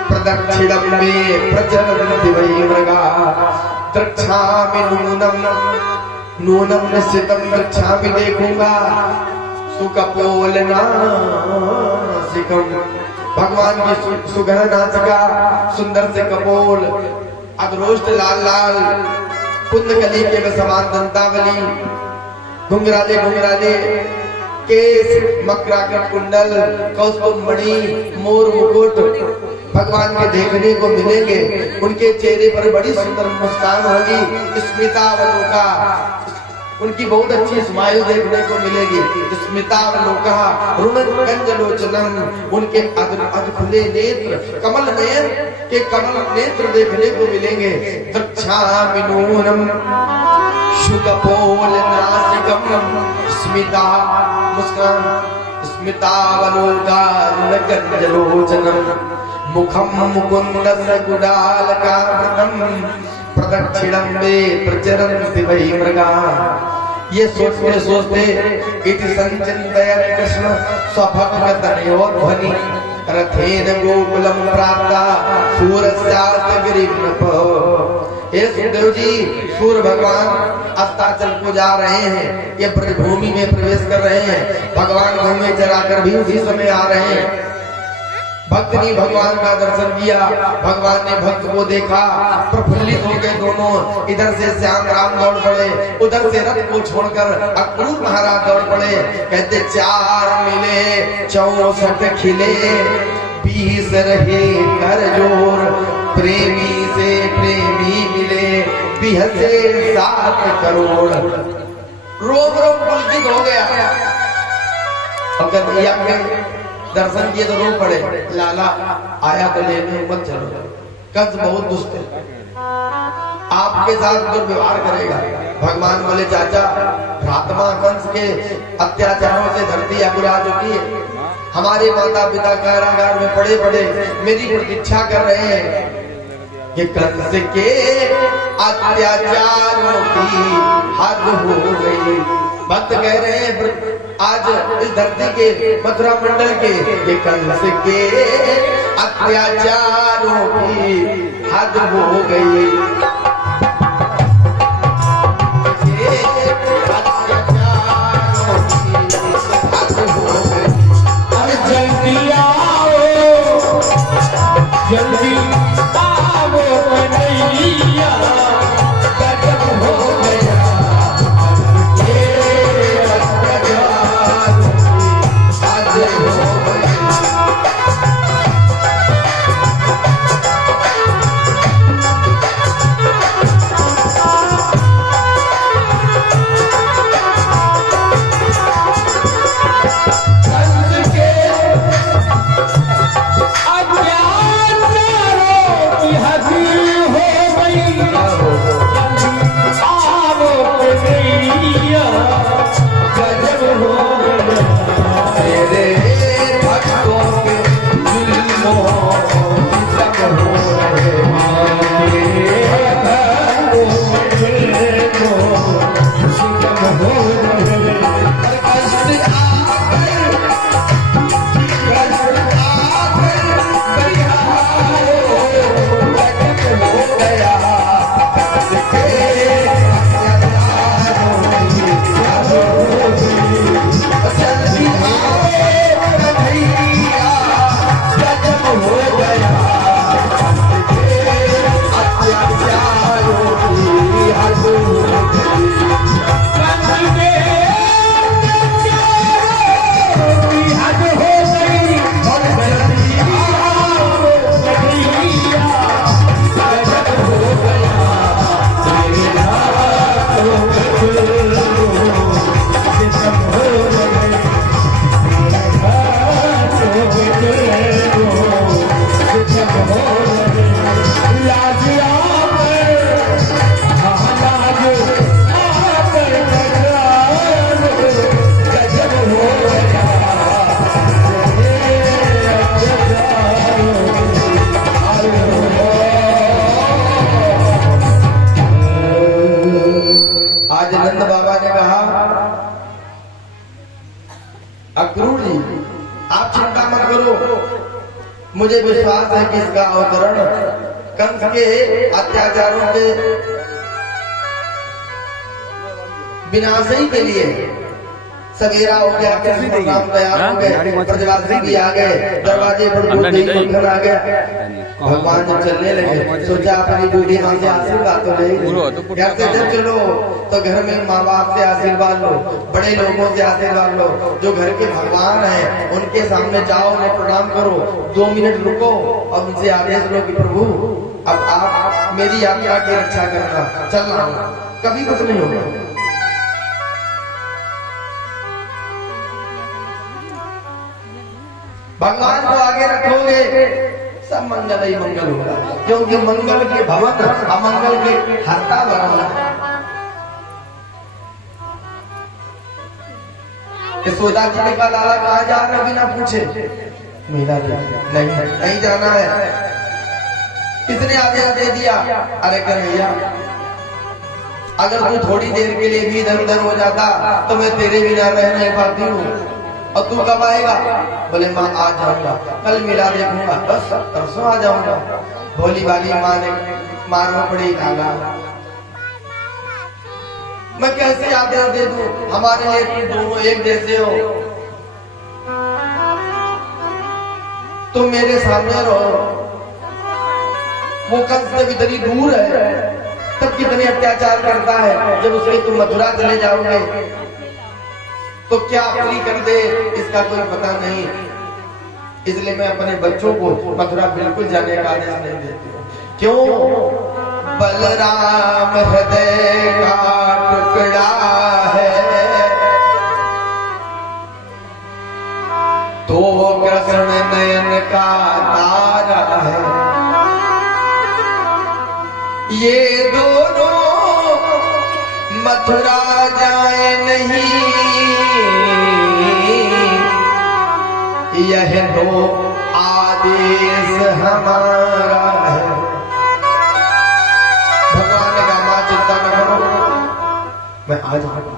प्रदक्षिणं मे प्रचरन्ति वै मृगाः। द्रक्ष्यामि नूनं निश्चितं द्रक्ष्यामि देखूंगा सुकपोलनासिकं। भगवान की सुगंध नासिका, सुंदर से कपोल, अग्रोष्ठ लाल लाल, कुंदकली के समान दंतावली, घुंघराले घुंघराले केस, मकराकर कुंडल, कौस्तुभ मणि, मोर मुकुट भगवान के देखने को मिलेंगे। उनके चेहरे पर बड़ी सुंदर मुस्कान होगी, स्मितावलोका, उनकी बहुत अच्छी स्माइल देखने को मिलेगी। स्मितावलोका रुणकंजलोचनम, उनके अधखुले नेत्र, कमल नयन के कमल नेत्र देखने को मिलेंगे। द्रक्ष्यामि नूनं शुकपोलनासिकं स्मिता मुस्कान, स्मितावलोका रुणकंजलोचनम मुखं मुकुन्दस्य गुडालकावृतं प्रदक्षिणं मे प्रचरन्ति वै मृगाः। ये सोचते सोचते इति संचिन्तयन् कृष्ण स्वभक्ततनयोध्वनि रथेन गोकुलं प्राप्ता सूरस्यास्य गिरिनपः। हे सुखदेव जी, सूर्य भगवान अस्ताचल को जा रहे हैं, ये ब्रजभूमि में प्रवेश कर रहे हैं। भगवान घूमे चराकर भी उसी समय आ रहे हैं। भक्त ने भगवान का दर्शन किया, भगवान ने भक्त को देखा, प्रफुल्लित हो गए दोनों। इधर से श्याम राम दौड़ पड़े, उधर से रथ को छोड़कर अक्रूर महाराज दौड़ पड़े। कहते 4 मिले 64 खिले, 20 रहे कर जोर, प्रेमी से प्रेमी मिले कि हंसे 7 करोड़। रोम रोम पुलकित हो गया और कन्हैया के दर्शन किए तो रो पड़े। लाला आया तो लेने मत चलो, कंस बहुत दुष्ट है, आपके साथ दुर्व्यवहार करेगा। भगवान बोले चाचा, भ्रातमा कंस के अत्याचारों से धरती अबुरा आ चुकी है। हमारे माता पिता कारागार में पड़े पड़े मेरी प्रतीक्षा कर रहे हैं कि कंस के अत्याचारों की हद हो गई। भक्त कह रहे हैं आज इस धरती के मथुरा मंडल के ये कंस के अत्याचारों की हद हो गई। जल्दी आओ कन्हैया, गजब हो गया ये अत्याचार, गजब हो गया। अक्रूर जी आप चिंता मत करो, मुझे विश्वास है कि इसका अवतरण कंस के अत्याचारों के विनाश के लिए। सवेरा हो गया, काम तैयार हो गए, ब्रजवासी भी आ गए, दरवाजे पर मंगल आ गया। भगवान जब चलने लगे सोचा अपनी बूढ़ी माँ से आशीर्वाद तो ले। घर से जब चलो तो घर में माँ बाप से आशीर्वाद लो, बड़े लोगों से आशीर्वाद लो, जो घर के भगवान हैं उनके सामने जाओ, उन्हें प्रणाम करो, 2 मिनट रुको और उनसे आदेश लो कि प्रभु अब आप मेरी यात्रा की रक्षा करना, चलना, कभी कुछ नहीं होगा। भगवान को आगे रखोगे सब मंगल ही मंगल होगा, क्योंकि मंगल के भवन अमंगल के हरता बना है। यशोदा जी ने कहा लाला कहाँ जा रहे बिना पूछे? मेरा नहीं जाना है। किसने आदेश दे दिया? अरे कन्हैया अगर तू थोड़ी देर के लिए भी इधर उधर हो जाता तो मैं तेरे बिना रह नहीं पाती हूँ। और तू कब आएगा? बोले माँ आज जाऊंगा, कल मेला देखूंगा, बस परसों आ जाऊंगा। भोली वाली माँ ने मारना पड़ी लाला, मैं कैसे आदेश दे दूं? हमारे लिए तुम दोनों एक जैसे हो, तुम मेरे सामने रहो। वो कंस जब इतनी दूर है तब कितने अत्याचार करता है, जब उसके तुम मथुरा चले जाओगे तो क्या फ्री कर दे इसका कोई पता नहीं। इसलिए मैं अपने बच्चों को मथुरा बिल्कुल जाने का आदेश नहीं देती हूँ। क्यों? बलराम हृदय का टुकड़ा है, तो कृष्ण नयन का तारा है। ये दोनों मथुरा जाए नहीं, यह तो आदेश हमारा है। भगवान ने कहा मां चिंता न करो, मैं आ जाऊंगा।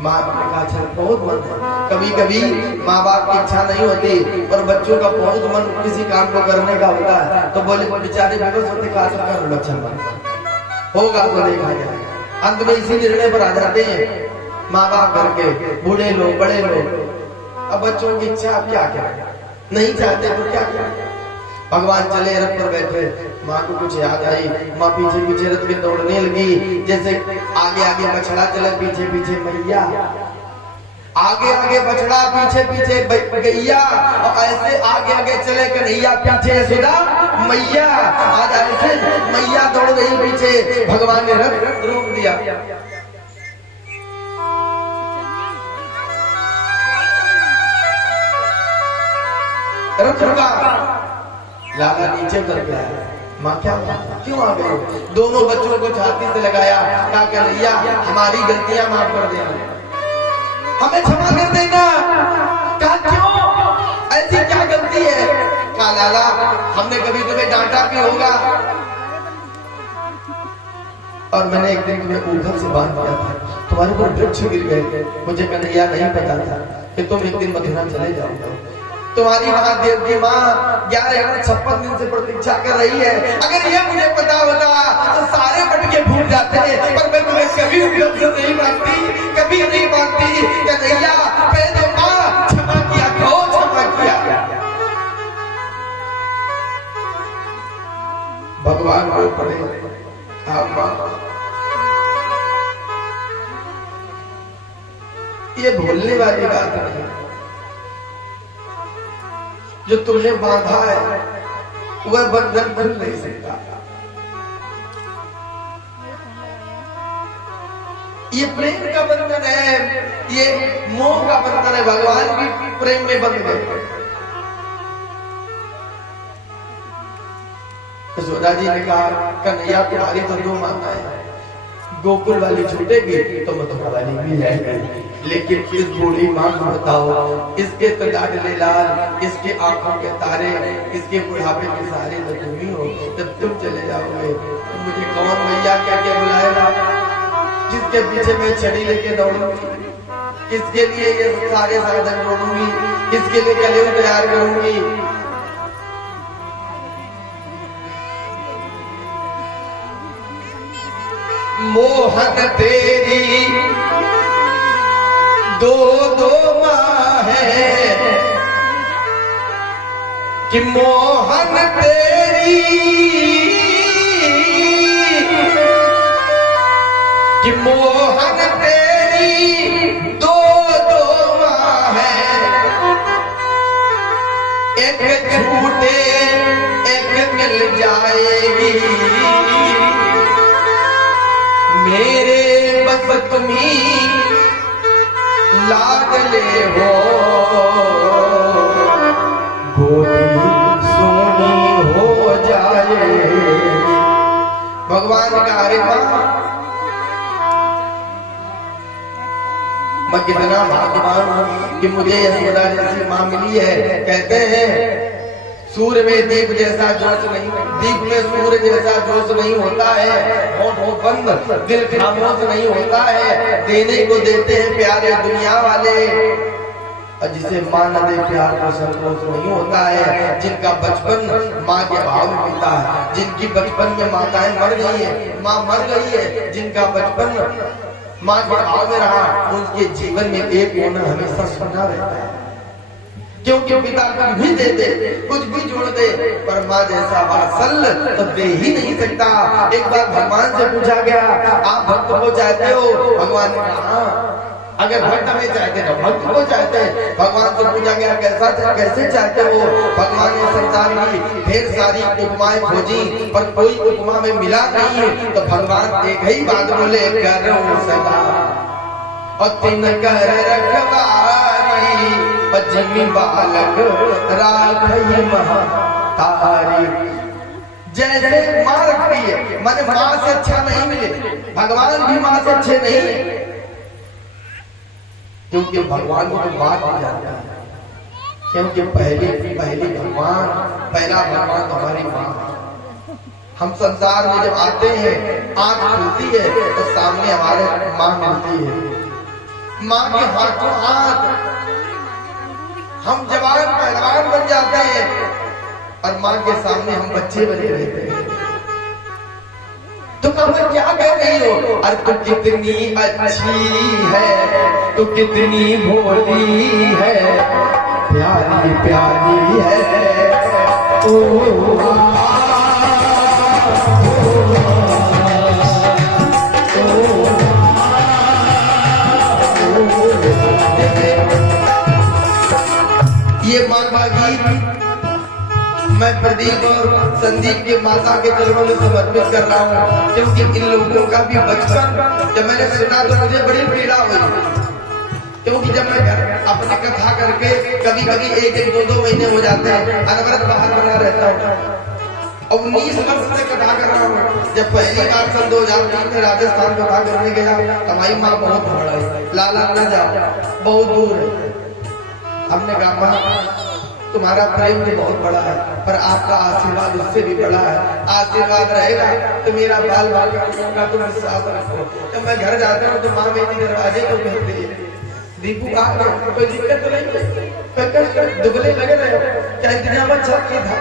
माँ ने कहा अच्छा बहुत मन है, कभी कभी माँ बाप की इच्छा नहीं होती और बच्चों का बहुत मन किसी काम को करने का होता है, तो बोले बेचारे बेबस होते कहा कर लो, अच्छा होगा तो देखा जाएगा। अंत में इसी निर्णय पर आ जाते हैं माँ बाप घर के, बूढ़े लोग बड़े लोग। अब बच्चों की इच्छा आप क्या करें, नहीं चाहते तो क्या करें। भगवान चले रथ पर बैठे, माँ को कुछ याद आई, माँ पीछे पीछे रथ के दौड़ने लगी। जैसे आगे आगे बछड़ा चले, पीछे पीछे मैया, आगे आगे बछड़ा पीछे पीछे गैया, और ऐसे आगे आगे चले कन्हैया पीछे यशोदा मैया। आज ऐसे मैया दौड़ रही पीछे, भगवान ने रथ रोक दिया। रथ रुका, लाला नीचे उतर गया। माँ क्या क्यों आ गए? दोनों बच्चों को छाती से लगाया, क्या कन्हैया हमारी गलतियां माफ कर देना, हमें क्षमा कर देना। क्या क्यों, ऐसी क्या गलती है? क्या लाला हमने कभी तुम्हें डांटा भी होगा, और मैंने एक दिन तुम्हें ऊपर से बांध दिया था, तुम्हारे ऊपर वृक्ष गिर गए, मुझे कन्हैया नहीं पता था कि तुम एक दिन मथुरा चले जाओगे। तुम्हारी महादेव की माँ 1156 दिन से प्रतीक्षा कर रही है। अगर ये मुझे पता होता तो सारे मटके भूल जाते हैं, पर मैं तुम्हें कभी नहीं मानती, कभी नहीं मानती। कन्हैया कह दो माँ क्षमा किया करो, क्षमा किया। भगवान रो पड़े, आप माँ ये भूलने वाली बात नहीं, जो तुमने बांधा है वह बंधन खुल नहीं सकता। ये प्रेम का बंधन है, ये मोह का बंधन है। भगवान भी प्रेम में बंध गए। यशोदा जी ने कहा कन्हैया तुम्हारी तो दो माता है, गोकुल वाली छूटेगी तो मथुरा वाली भी जाएगी, लेकिन इस बूढ़ी माँ को बताओ, इसके तो लाडले लाल, इसके आंखों के तारे, इसके बुढ़ापे के सारे तो तुम ही हो। जब तुम चले जाओगे तो मुझे कौन मैया क्या क्या बुलाएगा, किसके पीछे मैं छड़ी लेके दौड़ूंगी, किसके लिए ये सारे साधन ढूंढूंगी, किसके लिए कलेव तैयार करूंगी। मोहन तेरी दो दो माँ है कि मोहन तेरी, कि मोहन तेरी दो दो माँ है, एक छूटे एक मिल जाएगी। मेरे बस तुम्ही लाडले हो, गोदी सोनी हो जाए। भगवान का अरे माँ मैं कितना भाग्यवान हूँ कि मुझे यशोदा जैसी माँ मिली है। कहते हैं सूर्य में दीप जैसा जोश नहीं, दीप में सूर्य जैसा जोश नहीं होता है, होठ बंद दिल खामोश नहीं होता है। देने को देते हैं प्यारे दुनिया वाले, और जिसे मां न दे प्यार को संतोष नहीं होता है। जिनका बचपन माँ के भाव में बीता है, जिनकी बचपन में माताएं मर गई है, माँ मर गई है, जिनका बचपन माँ के भाव में रहा, उनके जीवन में एक होना हमेशा सुना रहता है। क्योंकि पिता कुछ भी दे दे, कुछ भी जोड़ दे, पर माँ जैसा वात्सल्य तो दे ही नहीं सकता। एक बार भगवान से पूछा गया आप भक्त हो चाहते हो? भगवान ने कहा अगर भक्त हमें चाहते तो भक्त को चाहते हैं, भगवान से पूछा गया कैसे चाहते हो, भगवान ने संसार की ढेर सारी उपमाएं खोजी पर कोई उपमा में मिला नहीं, तो भगवान एक ही बात बोले, करो सदा और तिन कर रखवारी जिम्मी बालक राखई महतारी। जैसे माँ रखती है, माने माँ से अच्छा नहीं मिले, भगवान भी माँ से अच्छे नहीं है, क्योंकि भगवान को बात नहीं जाता है, क्योंकि पहले भगवान, पहला भगवान हमारी माँ है। हम संसार में जब आते हैं, आंख खुलती है तो सामने हमारे माँ मिलती है, माँ के हाथों हाथ हम जवान पहलवान बन जाते हैं और माँ के सामने हम बच्चे बने रहते हैं। तुम हमें क्या कह रही हो, अरे तू कितनी अच्छी है, तू कितनी भोली है, प्यारी प्यारी है ओ ये माँ का गीत मैं प्रदीप और संदीप के माता के चरणों में समर्पित कर रहा हूँ, क्योंकि इन लोगों का भी बचपन जब मैंने सुना तो मुझे बड़ी पीड़ा हुई, क्योंकि जब मैं अपने कथा करके कभी कभी एक दो महीने हो जाते हैं, अनवरत बाहर बना रहता हूँ। अब 19 वर्ष से कथा कर रहा हूँ। जब पहली बार सन 2003 में राजस्थान कथा करने गया, हमारी माँ बहुत बड़ा है, लाला न जाओ, बहुत दूर है। हमने कहा तुम्हारा प्रेम भी बहुत बड़ा है, पर आपका आशीर्वाद उससे भी बड़ा है, आशीर्वाद रहेगा तो मेरा बाल बाल का तुम विश्वास रखो। जब मैं घर जाता हूँ तो माँ मेरी दरवाजे को कहती है, दीपू आ गए, कोई दिक्कत तो नहीं, दुबले लगे रहे हो क्या, इंतजाम अच्छा नहीं था।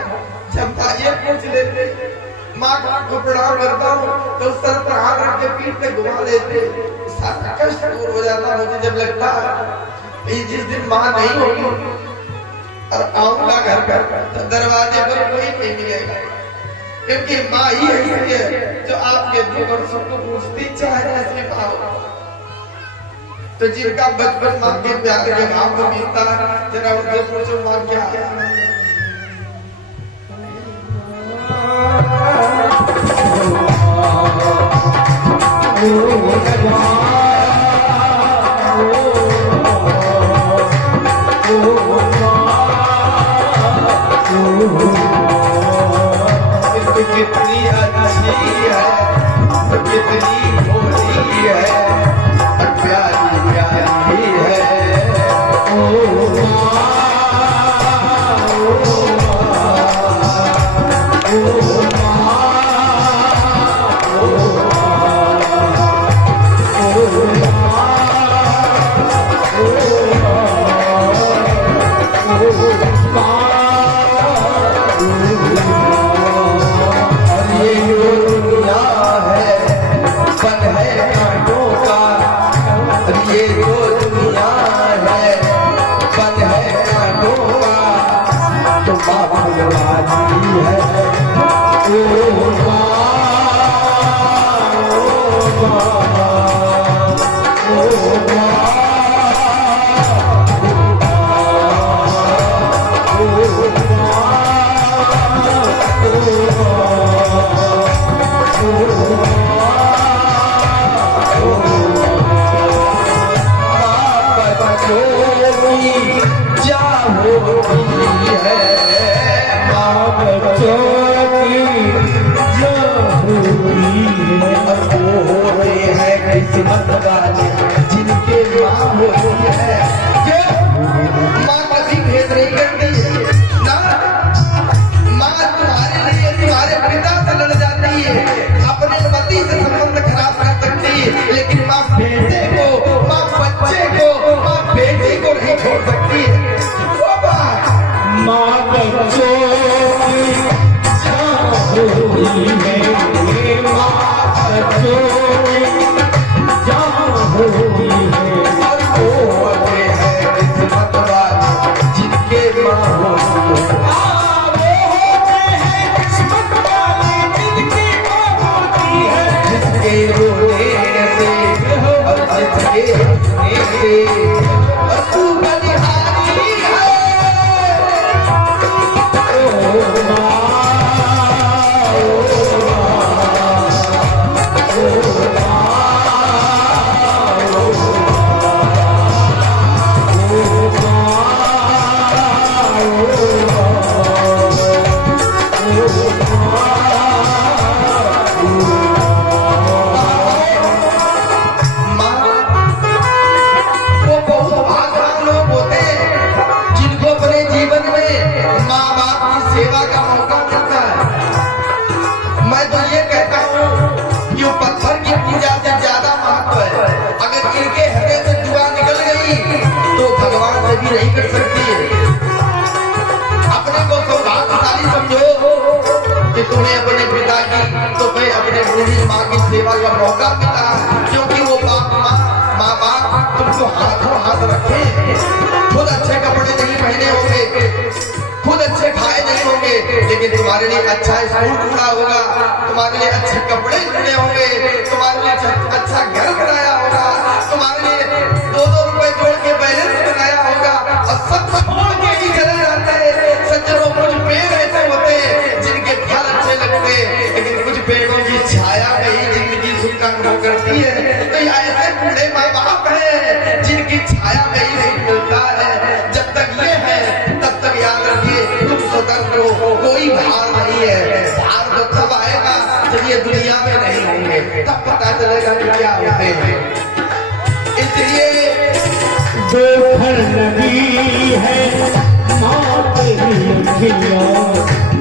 जब ये पूछ लेते माँ को प्रणाम करता हूँ तो सर पर हाथ रख के पीठ पे घुमा देते, सारा कष्ट दूर हो जाता मुझे। जब लगता है जिस दिन माँ नहीं होगी और आऊंगा घर पर तो दरवाजे पर कोई नहीं मिलेगा, क्योंकि माँ ही है जो आपके दुख और सुख को पूछती चाहे ऐसे पाओ। तो जिनका बचपन माँ के प्यार जब आपको मिलता है, जरा उनसे पूछो माँ क्या है। कितनी अच्छी है, कितनी भोली है, प्यारी प्यारी है किस्मत वाले जिनके माँ होती है, माँ कभी भेद नहीं करती ना, माँ तुम्हारे लिए तुम्हारे पिता से लड़ जाती है, अपने पति से संबंध खराब कर सकती है, लेकिन माँ बेटे को, माँ बच्चे को, माँ बेटी को नहीं छोड़ सकती है। वो बात माँ बच्चों की जान होती है, माँ बच्चों जिसके रोने से और जिसके के और तू बलिहारी है। नहीं कर सकती है। अपने को सौभाग्यशाली समझो कि तुम्हें अपने पिता की, तुम्हें अपने बूढ़ी माँ की सेवा का मौका मिला, क्योंकि वो माँ बाप तुमको हाथों हाथ रखे। खुद अच्छे कपड़े नहीं पहने होंगे, खुद अच्छे खाए नहीं होंगे, लेकिन तुम्हारे लिए अच्छा स्कूल ढूंढा होगा, तुम्हारे लिए अच्छे कपड़े ढूंढे होंगे, तुम्हारे लिए अच्छा घर बनाया होगा, तुम्हारे लिए 2-2 रुपए जोड़ के बैलेंस बनाया होगा, और सब छोड़ के ही चले जाते हैं। सज्जनों, कुछ पेड़ ऐसे होते हैं जिनके फल अच्छे लगते हैं, लेकिन कुछ पेड़ों की छाया में ही जिंदगी सुख अनुभव करती है। तो ऐसे बूढ़े माँ बाप हैं जिनकी छाया में ही नहीं मिलता है। जब तक ये है तब तक याद रखिए, तुम स्वतंत्र हो, कोई भार नहीं है। भार तो तब आएगा जब ये दुनिया में नहीं होंगे, तब पता चलेगा कि क्या होते हैं। इसलिए जो घर नदी है माँ तेरी अखियाँ,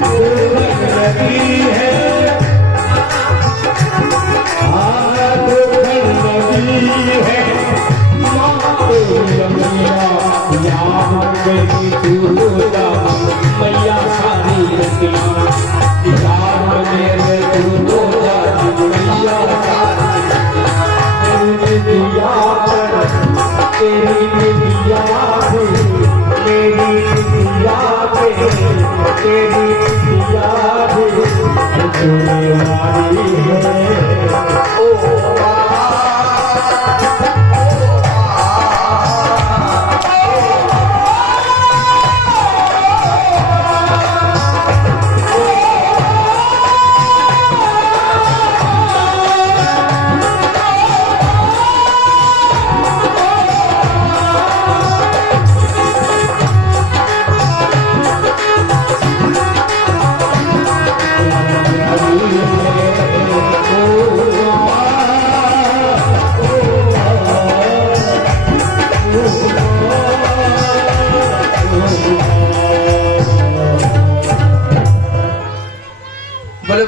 जो घर नदी है, जो घर नदी है माँ तेरी अखियाँ, याद मेरी तू मैया सारी रतियाँ, याद मेरे तू मैया सारी तेरी दिया मेरी दिया तेरी दिया तुम्हारी है।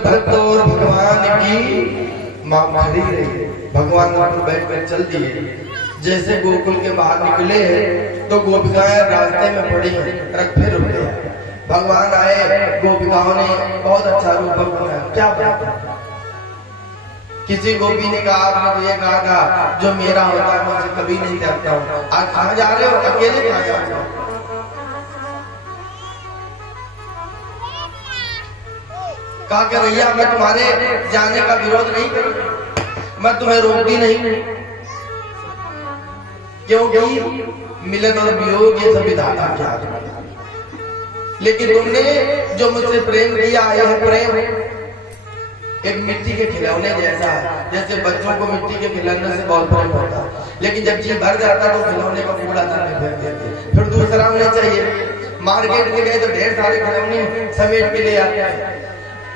भक्त और भगवान की माँ खड़ी रही, भगवान पर बैठ कर चल दिए। जैसे गोकुल के बाहर निकले हैं तो गोपिकाएं रास्ते में पड़ी रख फिर रुके। भगवान आए, गोपिकाओं ने बहुत अच्छा रूप बनाया। क्या बात है? किसी गोपी ने कहा, आपने तो ये कहा था जो मेरा होता है मुझे कभी नहीं करता हूँ। आज कहाँ जा रहे हो? अकेले कहाँ जा रहे हो? कहा कि भैया मैं तुम्हारे जाने का विरोध नहीं करूं, मैं तुम्हें रोकती नहीं, क्योंकि मिलन और वियोग ये सब विधाता के हाथ में। लेकिन तुमने जो मुझसे प्रेम किया, यह प्रेम एक मिट्टी के खिलौने जैसा है। जैसे बच्चों को मिट्टी के खिलौने से बहुत प्रेम होता है, लेकिन जब जी भर जाता तो खिलौने का कूड़ा करने फेंक देते, फिर दूसरा उन्हें चाहिए। मार्केट में गए तो ढेर सारे खिलौने समेट के ले आते हैं।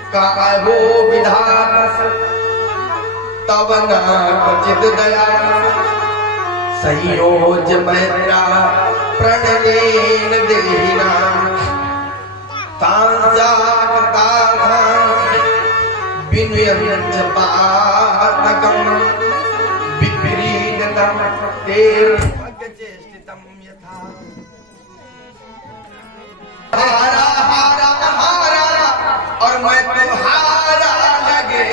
कहा वो विधाता तब न क्वचित दया, संयोज मैत्रा प्रणयेन देहिना, तांसा कृतार्थं विनयं च पातकं, विपरीतं तेर्भगचेष्टितं यथा। हारा हारा हारा और मैं तुम्हारा लगे,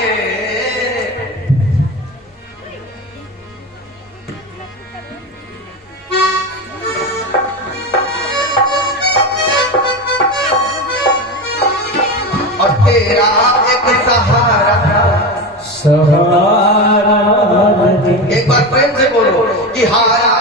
और तेरा एक सहारा। सहारा एक बार प्रेम से बोलो कि हारा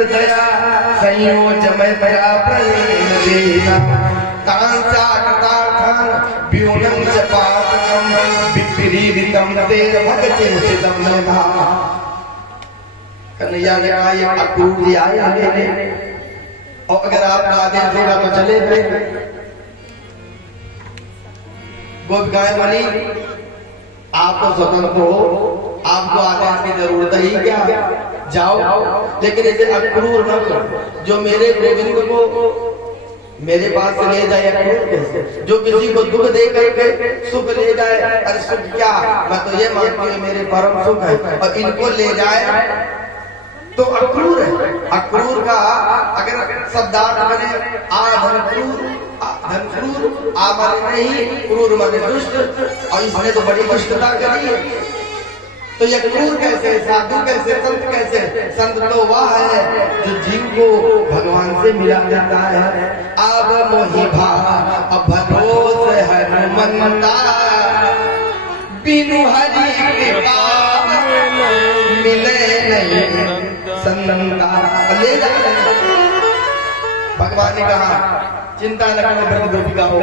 कर दया संयोज में दया प्रेम देना तांसा कथार्थान व्योनम च पापकम विपरीतम तेर भगचिंतितम नधा। कन्हैया ने कहा ये अक्रूर जी आए आगे और अगर आपका आदेश होगा तो चले गए। गोपिकाएं बनी आप तो स्वतंत्र हो, आपको आदेश की जरूरत ही क्या, जाओ। लेकिन इसे अक्रूर न करो, जो मेरे गोविंद को मेरे पास से ले जाए अक्रूर कैसे, जो किसी को दुख दे करके सुख ले जाए, अरे सुख क्या, मैं तो ये मानती हूँ मेरे परम सुख है, और इनको ले जाए तो अक्रूर है। अक्रूर का अगर शब्दार्थ बने धनक्रूर आ माने नहीं, क्रूर माने दुष्ट, और इसने तो बड़ी दुष्टता करी है। तो ये क्रूर कैसे, साधु कैसे, संत कैसे? संत तो वह है जो जीव को भगवान से मिला देता है। अब मोहि भाव अब भरोस हनुमंता बिनु हरि कृपा मिले नहीं संता। ले जाए भगवान ने कहा चिंता न करो ब्रज गोपिका हो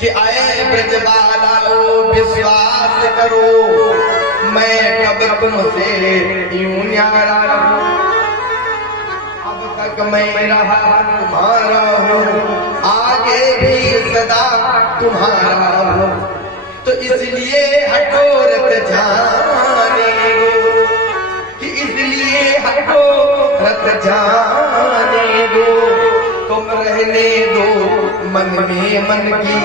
कि आए ब्रजबाला विश्वास करो मैं कब तुमसे यूं न्यारा रहूं। अब तक मैं रहा तुम्हारा हूँ आगे भी सदा तुम्हारा हूँ, तो इसलिए हटो रत जाने दो कि इसलिए हटो रत जाने दो। तुम रहने दो मन में मन की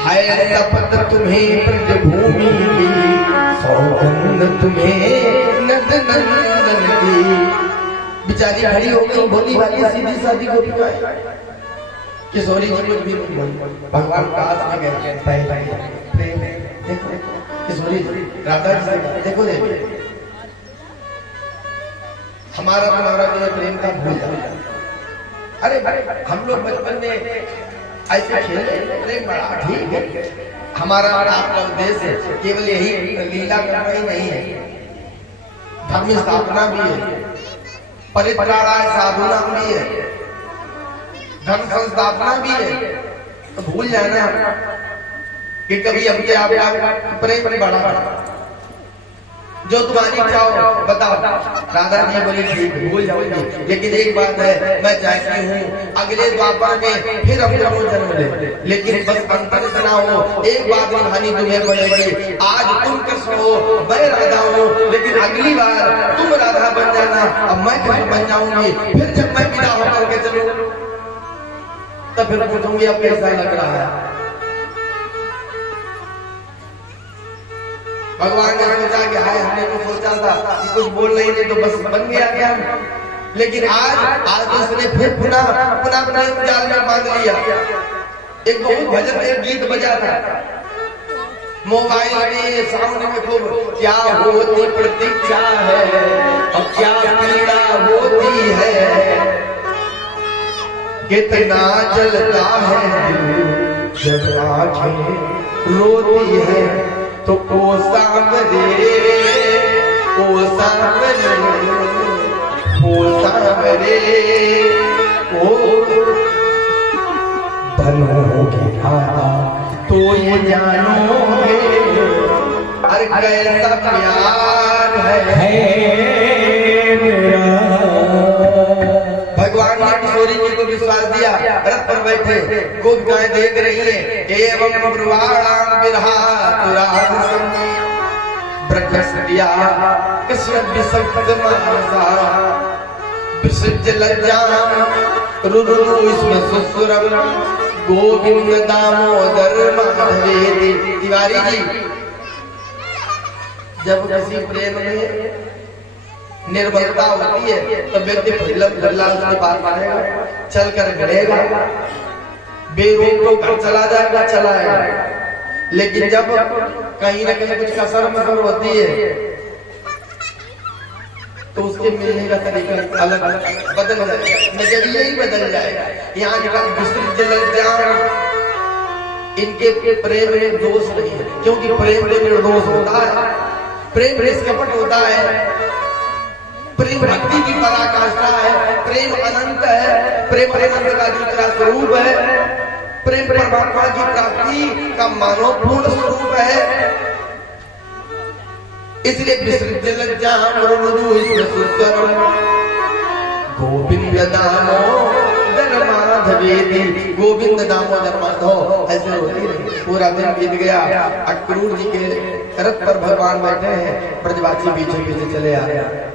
है शपथ तुम्हें ब्रजभूमि की, सौगंध तुम्हें नद नंदन की। बेचारी खड़ी हो गई, बोली वाली सीधी सादी गोपिका किशोरी जी कुछ भी भगवान पास में गए प्रेम देखो किशोरी राधा जी से देखो हमारा तुम्हारा जो प्रेम का भूल जाता। अरे हम लोग बचपन में ऐसे खेले, प्रेम बड़ा ठीक है। हमारा आपका उद्देश्य केवल यही लीला करना ही नहीं है, धर्म स्थापना भी है, परित्राणाय साधुनाम भी है, धर्म संस्थापना भी है। तो भूल जाना कि कभी हमसे आप प्रेम बढ़ा जो तुम्हारी इच्छा हो बताओ। राधा जी बोली ठीक भूल जाओगी, लेकिन एक बात है मैं चाहती हूँ अगले द्वापर में फिर हम जन्म ले, लेकिन बस अंतर इतना हो एक बात निभानी तुम्हें पड़ेगी। आज तुम कृष्ण हो मैं राधा हूँ, लेकिन अगली बार तुम राधा बन जाना अब मैं कृष्ण बन जाऊंगी। फिर जब मैं विदा होकर के चलूं तब फिर पूछूंगी अब कैसा लग रहा है। भगवान ने सोचा कि हाय हमने तो सोचा था कि कुछ बोल नहीं दे तो बस बन गया क्या, लेकिन आज उसने फिर पुनः प्रेम जाल में बांध लिया। एक बहुत भजन एक गीत बजा था मोबाइल में साउंड में खूब, क्या होती प्रतीक्षा है और क्या पीड़ा होती है, कितना जलता है दिल जब आँखें रोती है, तो ओ सांवरे ओ सांवरे ओ सांवरे ओ बनोगे आधा तो ये जानोगे अरे कैसा प्यार है मेरा। भगवान ने किशोरी जी को विश्वास दिया, रथ पर बैठे गोपिकाएं देख रही है। एवं ब्रुवाणां विरहातुराः ब्रह्मस्त्रिया कृष्ण विसक्त मानसा विसृज्य लज्जां रुरुरु इसमें सुसुरम गोविंद दामोदर माधवेति। तिवारी जी जब किसी प्रेम में निर्बलता होती है तो व्यक्ति उसके पास आएगा, चल कर गिरेगा, बेरोक तो घर चला जाएगा, चला आएगा। लेकिन जब कहीं न कहीं कुछ कसर मसर होती है तो उसके मिलने का तरीका अलग बदल जाएगा, नजरिया ही बदल जाएगा। यहाँ इनके प्रेम में दोष नहीं है, क्योंकि प्रेम में निर्दोष होता है, प्रेम निष्कपट होता है। प्रेम भक्ति की पराकाष्ठा है, प्रेम अनंत है, प्रेम अनंत का दूसरा स्वरूप है, प्रेम परमात्मा की प्राप्ति का मानवपूर्ण स्वरूप है। इसलिए विसृज लज्जा गोविंद दामोदर माधवेति, गोविंद दामोदर माधव ऐसे होती नहीं। पूरा दिन बीत गया, अक्रूर जी के रथ पर भगवान बैठे हैं, ब्रजवासी पीछे पीछे चले आ रहे हैं।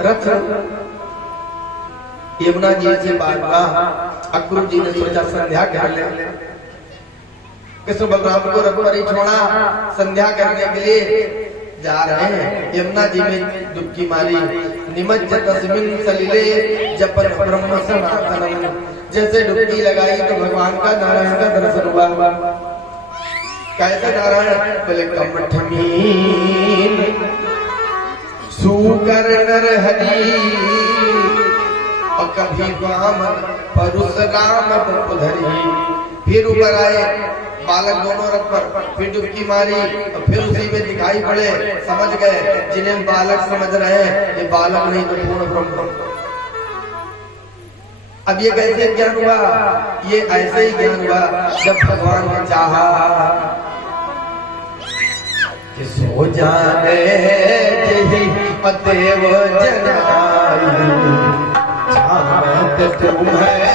रथ यमुना जी से बात का अक्रूर जी ने सोचा संध्या कर ले। कृष्ण बलराम को रथ पर ही छोड़ा, संध्या करने के लिए जा रहे हैं। यमुना जी में डुबकी मारी, निमज्ज तस्मिन सलिले जपन ब्रह्म सनातनम। जैसे डुबकी लगाई तो भगवान का नारायण का दर्शन हुआ। कैसे नारायण? बोले कमठमीन सुकर नर हरि, और कभी वामन परशुराम धरी। फिर ऊपर आए बालक दोनों रथ पर, फिर डुबकी मारी और फिर उसी में दिखाई पड़े। समझ गए, जिन्हें बालक समझ रहे हैं ये बालक नहीं तो पूर्ण ब्रह्म। अब ये कैसे ज्ञान हुआ? ये ऐसे ही ज्ञान हुआ जब भगवान ने चाहा कि सो जाने देव जनाई जानत तुम्हें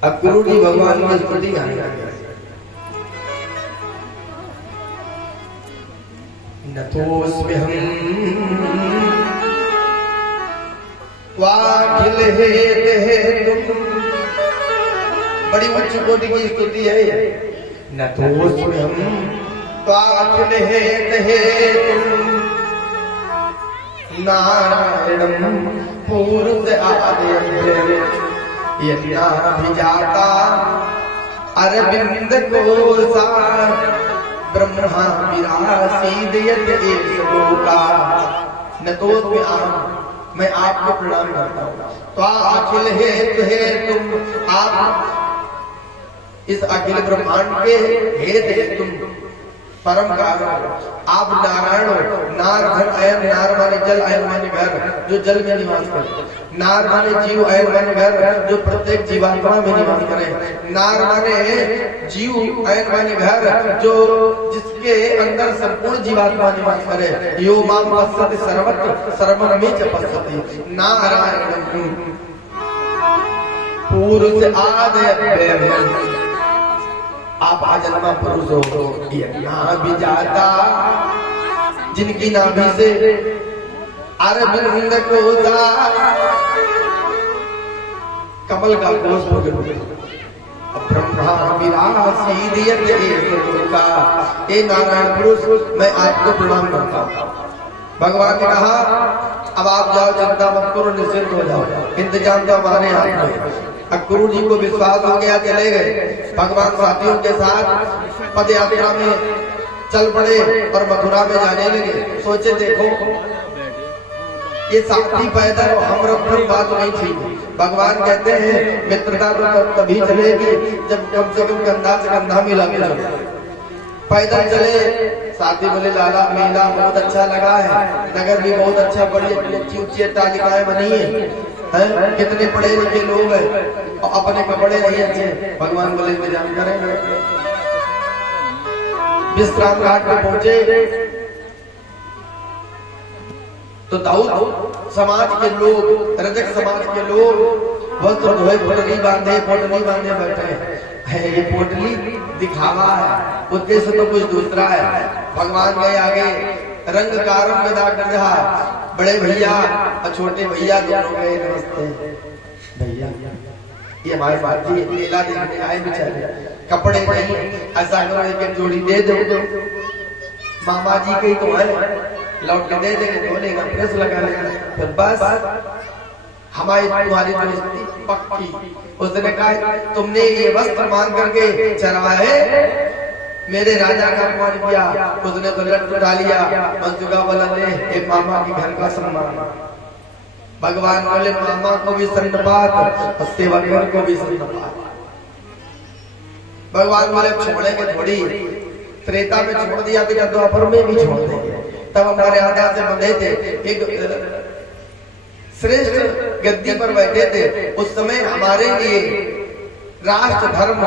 अक्रूर जी भगवान की स्मृति गाने लगे। नतोस्म्यहं वाखिल हेतुम, बड़ी उच्च कोटि की स्तुति है। नतोस्म्यहं वाखिल हेतुम नारायणं पूर्व आदि यज्ञाभिजाता अरविंद कोसा ब्रह्मा विरासीदयत एष लोका। नतोस्म्यहं, मैं आपको प्रणाम करता हूँ। तो अखिल हेतु आप इस अखिल ब्रह्मांड के हेतु तुम परम कारण, आप नारायण हो। नार घन अयन, नार माने जल, अयन माने घर, जो जल में निवास करे। नार माने जीव, अयन माने घर, जो प्रत्येक जीवात्मा में निवास करे। नार माने जीव, अयन माने घर, जो जिसके अंदर संपूर्ण जीवात्मा निवास करे। यो मां पश्यति सर्वत्र सर्वमेव च पश्यति। नारायण पुरुष आदि, आप आजन्मा पुरुष हो। यहाँ भी जाता जिनकी नाभि से अरविंद कोसा, कमल का कोष ब्रह्मा विरासीदयत एष लोका। हे नारायण पुरुष, मैं आपको प्रणाम करता हूँ। भगवान ने कहा अब आप जाओ, चिंता मत करो, निश्चिंत हो जाओ, इंतजाम तो हमारे हाथ में। अक्रूर जी को विश्वास हो गया, चले गए। भगवान साथियों के साथ पद यात्रा में चल पड़े और मथुरा में जाने लगे। सोचे देखो ये साथी पैदल हम रखकर बात नहीं थी। भगवान कहते हैं मित्रता तो तभी चलेगी जब कम से कम कंधा से कंधा मिला के चले। पैदल चले, साथी बोले लाला मेला बहुत अच्छा लगा है, नगर भी बहुत अच्छा, बड़ी ऊंची ऊंची अट्टालिकाएं बनी है, कितने पढ़े लिखे लोग हैं और अपने कपड़े नहीं अच्छे। भगवान बोले इंतजाम करेंगे। विश्राम घाट पे पहुंचे तो दाऊद समाज के लोग, रजक समाज के लोग वस्त्र धोए पोटली बांधे बैठे हैं। ये पोटली दिखावा है, उद्देश्य तो कुछ दूसरा है। भगवान गए आगे, रंग का रंग अदा कर रहा। बड़े भैया और छोटे भैया दोनों गए, नमस्ते भैया, ये हमारे साथी मेला देखने आए बेचारे, कपड़े नहीं, ऐसा करो एक जोड़ी दे दो, मामा जी के तो है, लौट के दे देंगे, धोलेगा, प्रेस लगा लेगा, फिर बस हमारी तुम्हारी दोस्ती पक्की। उसने कहा तुमने ये वस्त्र मांग करके चरवाए मेरे राजा का अपमान किया। उसने तो लट उठा लिया, मंजुगा बोला ले एक मामा के घर का सम्मान। भगवान बोले मामा को भी सन्नपात और सेवक को भी सन्नपात। भगवान बोले छोड़ेंगे थोड़ी, त्रेता में छोड़ दिया तो द्वापर में भी छोड़ देंगे। तब हमारे आधा से बंधे थे, एक श्रेष्ठ गद्दी पर बैठे थे। उस समय हमारे लिए राष्ट्र धर्म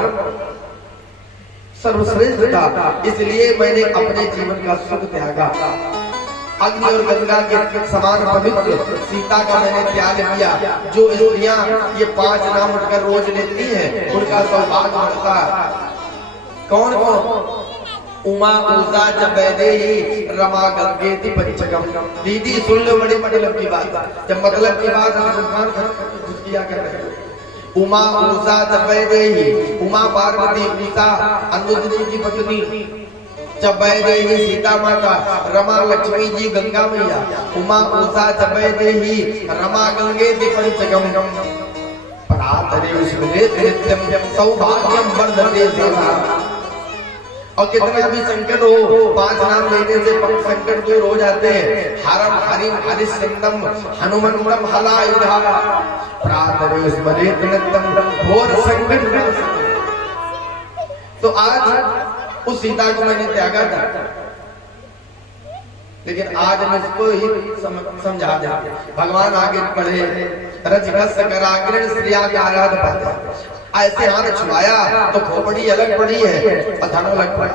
सर्वश्रेष्ठ था, इसलिए मैंने अपने जीवन का सुख त्यागा। अग्नि और गंगा के समान पवित्र सीता का मैंने त्याग किया। जो स्त्रियां ये 5 नाम उठकर रोज लेती हैं उनका सौभाग्य बढ़ता है। कौन कौन? उमा ऊषा जबैदेही रमा गंगेति पंचकम। दीदी सुन लो, बड़ी मतलब की बात, जब मतलब की बात किया कर रहे। उमा ऊषा जबैदेही, उमा पार्वती ऊषा अनुदिनी की पत्नी, जबैदेही सीता माता, रमा लक्ष्मी जी गंगा मैया। उमा ऊषा जबैदेही रमा गंगेति पंचकम। परातरे नित्यम सौभाग्यम वर्धते सेवा। और कितना भी संकट हो, 5 नाम लेने से संकट दूर हो जाते हैं। हरम हरिम हरिश्चंदम हनुमंतम हलायुधा प्रातरे स्मरेत नित्यम घोर संकट। तो आज उस सीता को मैंने त्यागा था, लेकिन आज मैं इसको ही समझा दे। भगवान आगे बढ़े, रजघस कराग्रण श्रिया का आराध पाते। ऐसे हाथ छुआया तो खोपड़ी अलग पड़ी है और धन अलग पड़ा।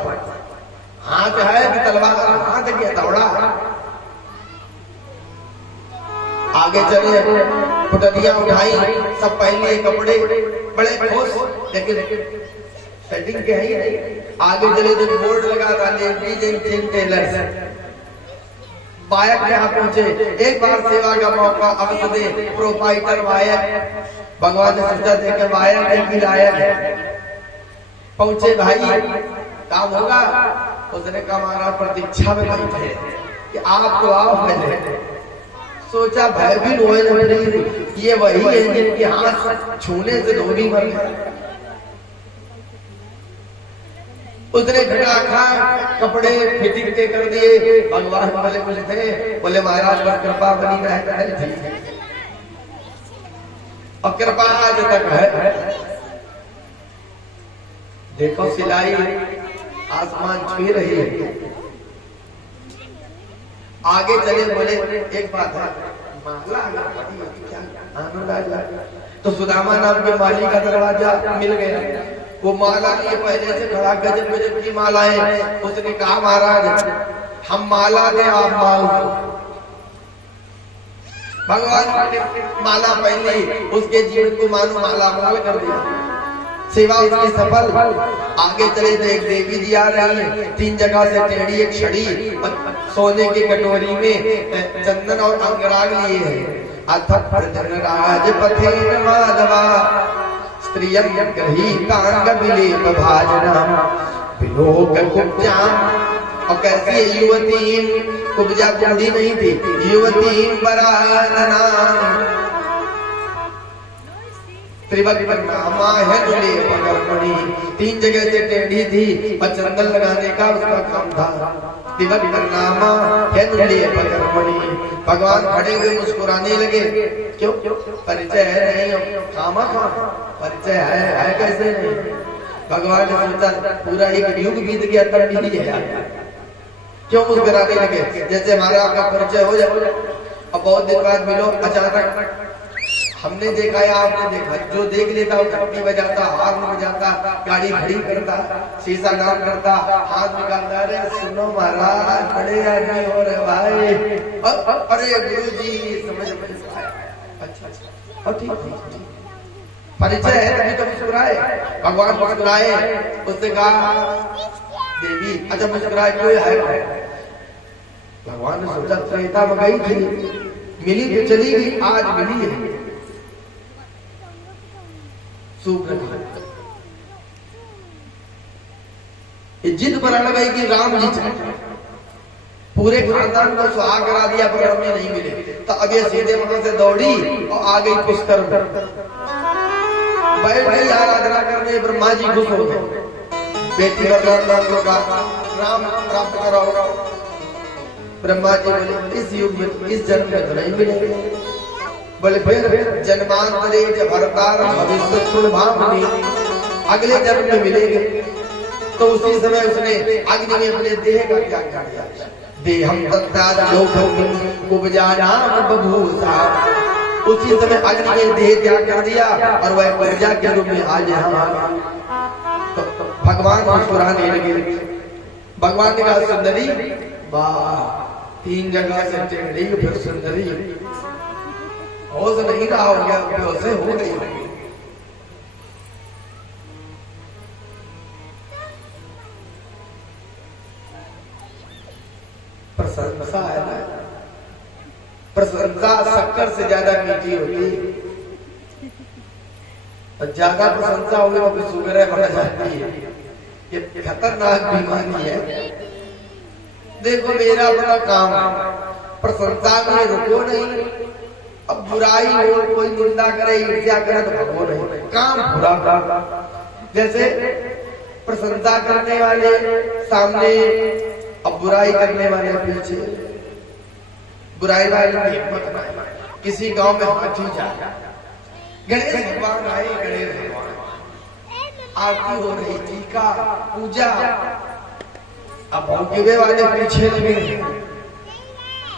हाथ है कि तलवार, हाथ की हथौड़ा। आगे चले, पुटलियां उठाई, सब पहन लिए कपड़े, बड़े खुश, लेकिन सेटिंग के है ही नहीं। आगे चले तो बोर्ड लगा था लेडीज टेलर। बायक यहाँ पहुंचे, एक बार सेवा का मौका अवश्य दे, प्रोपाइटर बायक। भगवान ने सोचा देकर बायक की लायक पहुंचे, भाई काम होगा। उसने कहा महाराज प्रतीक्षा में बैठे कि आप तो आओ पहले। सोचा भयभीत हुए, ये वही है जिनके हाथ छूने से धोबी मर गए। उसने खा कपड़े फिटिंग के कर दिए। भगवान वाले बोले थे, बोले महाराज पर कृपा बनी रहे, और कृपा आज तक है। देखो सिलाई आसमान छू रही है। आगे चले, बोले एक बात है, माला तो सुदामा नाम के माली का दरवाजा मिल गया। वो माला लिए पहले से खड़ा, गजब गजब की मालाएं। उसने कहा महाराज हम माला दे, आप माल दो। भगवान ने माला पहन ली, उसके जीवन को मानो माला माल कर दिया। सेवा उसकी सफल। आगे चले तो एक देवी जी आ रही है, 3 जगह से टेढ़ी एक छड़ी सोने की कटोरी में चंदन और अंगराग लिए है। अथक राज पथेन माधवा स्त्रियं गृहीतांग विलेप भाजनम विलोक कुब्जाम। और कैसी है युवती, कुब्जा बूढ़ी नहीं थी, युवती बरानना। त्रिभुवनमा है नुले पकड़मणि, 3 जगह से टेढ़ी थी और चंदन लगाने का उसका काम था। त्रिभुवनमा है नुले पकड़मणि, भगवान खड़े हुए मुस्कुराने लगे। क्यों? परिचय है नहीं, खामा परिचय है कैसे नहीं। भगवान ने सोचा पूरा एक युग बीत गया तब भी है, क्यों मुस्कुराने लगे? जैसे हमारा आपका परिचय हो जाए और बहुत दिन बाद मिलो, अचानक हमने देखा या आपने देखा, जो देख लेता वो घंटी बजाता, हाथ बजाता, गाड़ी खड़ी करता, शीशा काम करता, हाथ निकालता, अरे सुनो महाराज बड़े आदमी हो रहे भाई, अरे गुरुजी समझ में आया। अच्छा ठीक परिचय है तभी तो मुस्कुराए। भगवान मुस्कुराए, उसने कहा देवी अच्छा मुस्कुराए क्यों है? भगवान ने सोचा त्रेता में गई थी, मिली तो चली गई, आज मिली है जिद पर अड़ गई कि राम जी चाहे, पूरे खानदान को सुहा करा दिया पर हमें नहीं मिले। तो अब ये सीधे वहां से दौड़ी और आ गई पुष्कर बैठ गई आराधना करने। ब्रह्मा जी खुश हो गए, बेटी का राम प्राप्त कराओ। ब्रह्मा जी बोले इस युग में इस जन्म में तो नहीं मिलेंगे। बोले फिर जन्मांतरे भरतार भविष्य सुलभामि, अगले जन्म में मिलेंगे। तो उसी समय उसने अग्नि में अपने देह का त्याग कर दिया। देहम तत्ताद लोकम उपजानाम बभूषा, उसी समय अग्नि में देह त्याग कर दिया और वह प्रजा के रूप में आज यहाँ। तो भगवान मुस्कुराने लगे। भगवान ने कहा सुंदरी वाह, 3 जगह से टेढ़ी फिर सुंदरी, होश नहीं रहा हो गया, बेहोश हो गई। प्रशंसा है ना, प्रशंसा शक्कर से ज्यादा मीठी होती है, और ज्यादा प्रशंसा होगी वो शुगर है बढ़ जाती है। ये खतरनाक बीमारी है। देखो मेरा बड़ा काम है, प्रशंसा में रुको नहीं। अब बुराई हो, कोई निंदा करे, ईर्ष्या करे तो भगो नहीं, काम पूरा कर। जैसे प्रशंसा करने वाले सामने अब बुराई करने वाले पीछे, बुराई वाले हिम्मत नहीं। किसी गांव में हाथी जाए, गणेश भगवान आए, गणेश भगवान आरती हो रही, टीका पूजा, अब भौंकने वाले पीछे लगे,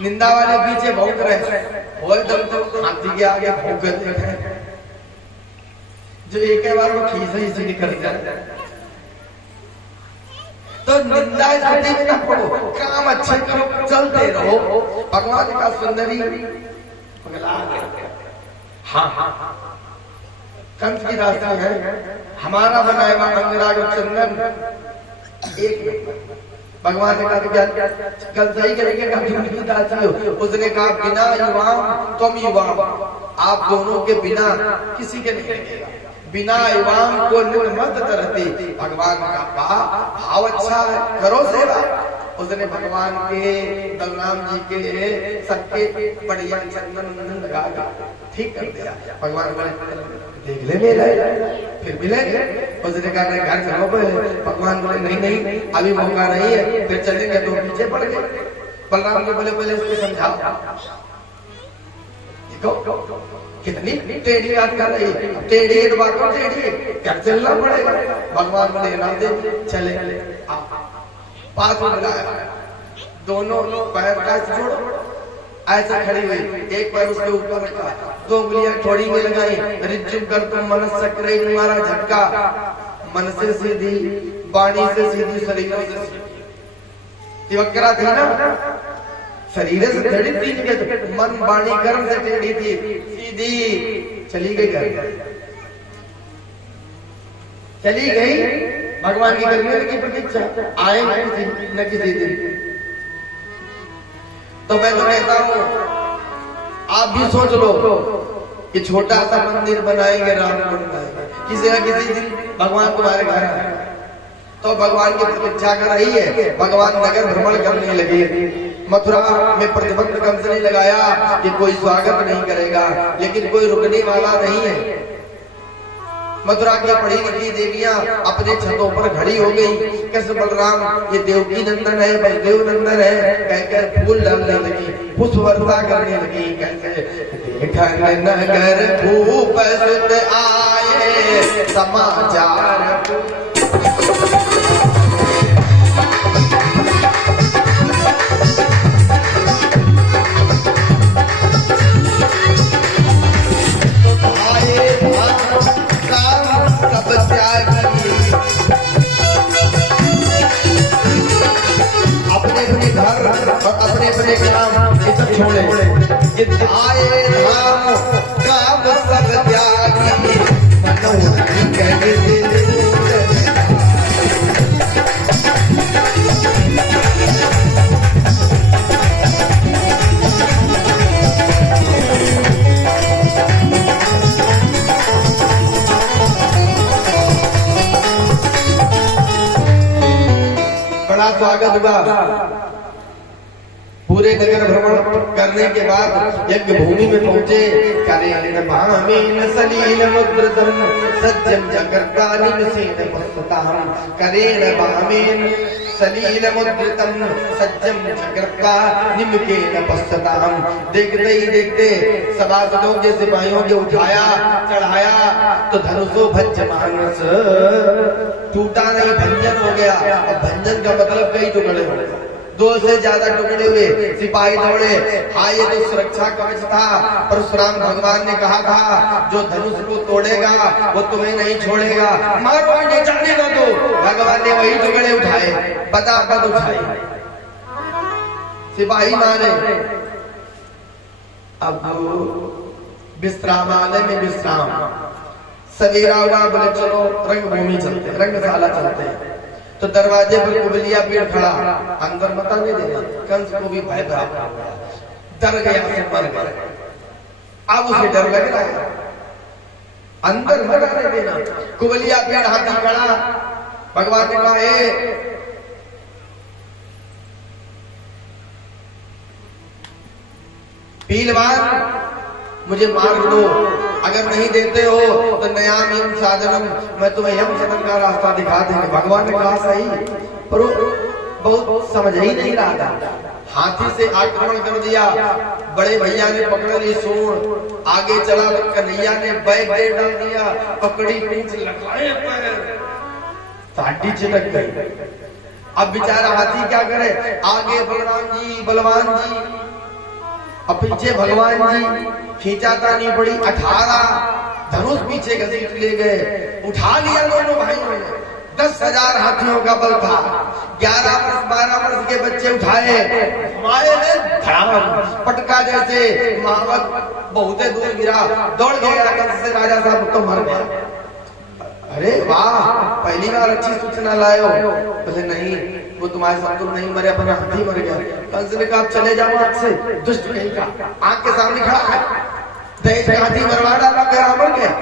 निंदा वाले पीछे भौंक रहे, और दम हाथी के आगे भौंकते हैं। जो एक बार वो खीसे ही से निकल जाता है। तो निंदा स्तुति में ना पड़ो, काम अच्छे करो, चलते रहो। भगवान का सुंदरी पगला गया। हाँ कंस की रास्ता है, हमारा बनाया हुआ अंगराग चंदन एक भगवान ने कहा क्या कल सही करेंगे, उसने कहा बिना युवाम तुम युवाम, आप दोनों के बिना किसी के नहीं लगेगा। बिना युवाम को मत करते। भगवान का कहा भाव अच्छा है, करो सेवा। उसने भगवान के बलराम जी के सबके बढ़िया चंदन लगा ठीक कर दिया। भगवान बोले देख ले मेरा, फिर मिलेंगे। उसने कहा घर चलो। भगवान बोले नहीं अभी मौका नहीं है, फिर चलेंगे। तो पीछे पड़ गए। बलराम जी बोले पहले इसको समझाओ, कितनी टेढ़ी बात कर रही है, टेढ़ी बात को टेढ़ी घर चलना पड़ेगा। भगवान बोले ना दे चले। पास में बुलाया, दोनों पैर का जोड़ो, ऐसे खड़ी हुई, एक पैर उसके ऊपर रखा, 2 उंगलियां थोड़ी में लगाई। रिज्जुम कर तुम मन सक्रे मारा झटका, मन से सीधी, वाणी से सीधी, शरीरों से सीधी। तिवक्रा थी ना, शरीर से टेढ़ी थी, मन वाणी कर्म से टेढ़ी थी, सीधी चली गई घर, चली गई। भगवान की करने की प्रतीक्षा, आएंगे न किसी दिन। तो मैं तो कहता हूँ आप भी सोच लो कि छोटा सा मंदिर बनाएंगे, राम को बनाएंगे, किसी न किसी दिन भगवान तुम्हारे घर आए। तो भगवान की प्रतीक्षा कर रही है। भगवान नगर भ्रमण करने लगे। मथुरा में प्रतिबंध कंस ने लगाया कि कोई स्वागत नहीं करेगा, लेकिन कोई रुकने वाला नहीं है। मथुरा की पढ़ी लिखी देवियां अपने छतों पर खड़ी हो गई। कृष्ण बलराम ये देवकी नंदन है, बलदेव नंदन है कहकर फूल डालने लगी, पुष्प वर्षा करने लगी। कहते देखन नगर भूप सुत आए समाचार, अपने अपने काम ये सब छोड़े, ये आए धाम काम सब त्यागी मनोहर कहते बड़ा स्वागत हुआ। पूरे नगर भ्रमण करने के बाद यज्ञ भूमि में पहुंचे। करेण भामेन सलील मुद्रतम सज्जम जगर्गानिम सेन पस्तताम, करेण भामेन सलील मुद्रतम सज्जम जगर्गानिम केन पस्तताम। देखते ही देखते सभासदों के सिपाहियों के उठाया चढ़ाया तो धनुषो भज्यमानस, टूटा नहीं भंजन हो गया। अब भंजन का मतलब कई टुकड़े हो गए, 2 से ज्यादा टुकड़े हुए, सिपाही दौड़े। हाँ ये तो सुरक्षा कवच था, परशुराम भगवान ने कहा था जो धनुष को तोड़ेगा वो तुम्हें नहीं छोड़ेगा, मारो नहीं जाने दो। तो भगवान ने वही टुकड़े उठाए, बता उठाए, सिपाही मारे। अब विश्रामालय में विश्राम, सवेरा हुआ, बोले चलो रंगभूमि चलते, रंगशाला चलते हैं। तो दरवाजे पर कुबलिया पेड़ खड़ा, अंदर मत आने देना। कंस को भी भय था, डर गया, से मर गया। अब उसे डर लग रहा है, अंदर मत आने देना। कुबलिया पेड़ हाथी खड़ा, भगवान ने कहा पीलवान मुझे मार दो, अगर नहीं देते हो तो नयामीन साधनम, मैं तुम्हें यम सदन का रास्ता दिखा देंगे। भगवान ने कहा सही, पर बहुत समझ ही नहीं रहा था। हाथी से आक्रमण कर दिया, बड़े भैया ने पकड़ ली सूंड, आगे चला तो कन्हैया ने बैग दे डाल दिया, पकड़ी पीछ लगाए पैर, साटी चिटक गई। अब बेचारा हाथी क्या करे, आगे बलवान जी अब पीछे भगवान जी, खींचाता नहीं पड़ी। 18 धनुष पीछे घसीट ले गए, उठा लिया दोनों भाइयों ने। 10,000 हाथियों का बल था, 11 वर्ष 12 वर्ष के बच्चे उठाए, माए ने धड़ाम पटका जैसे महावत बहुते दूर गिरा, दौड़ गया कंस से, राजा साहब तो मर गया। अरे वाह, पहली बार अच्छी सूचना लाए हो। बोले नहीं, वो तुम्हारे साथ तुम नहीं मरे, अपना हाथी मर गया। कंस ने कहा चले जाओ आज से, दुष्ट कहीं का, आंख के सामने खड़ा है, देश का हाथी मरवा डाला, तेरा मर गया।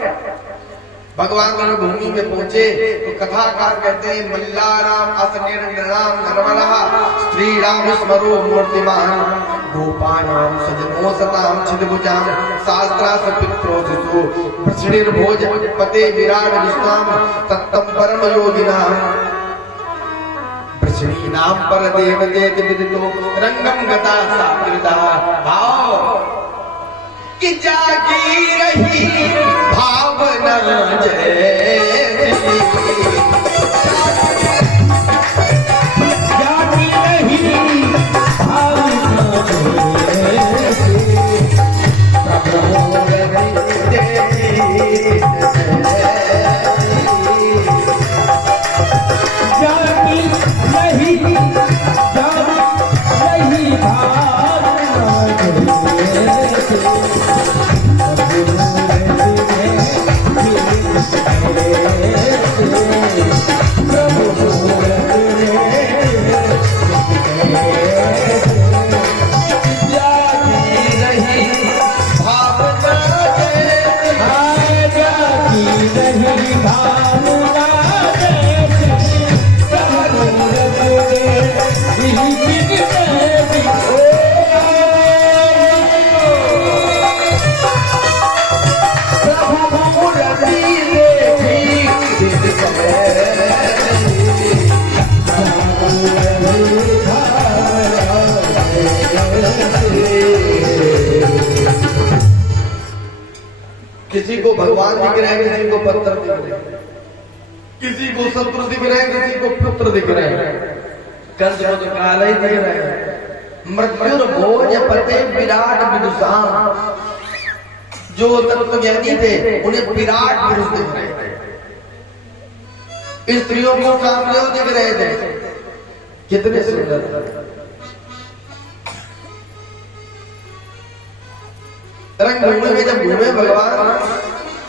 भगवान रणभूमि में पहुंचे तो कथाकार कहते हैं मल्लाराम असनिर नृणाम नर्मला श्री राम स्मरो मूर्तिमान गोपानाम सजनो सताम छिदभुजाम शास्त्रास पित्रो जिसु प्रश्निर्भोज पते विराट विश्वाम तत्तम परम योगिनाम प्रश्नी नाम पर देव देत विदितो रंगम गता साकृता भाव कि जागी रही भावना जागी रही भगवान दिख रहे हैं, किसी को पत्थर दिख रहे हैं, किसी को शत्रु दिख रहे हैं, किसी को पुत्र दिख रहे हैं, कंस को तो काला ही दिख रहे हैं। मृत्युर्भोज पते विराट विदुषाम, जो तत्वज्ञानी थे उन्हें विराट पुरुष दिख रहे थे, स्त्रियों को कामदेव दिख रहे थे, कितने सुंदर। रंगभूमि में जब घूमे भगवान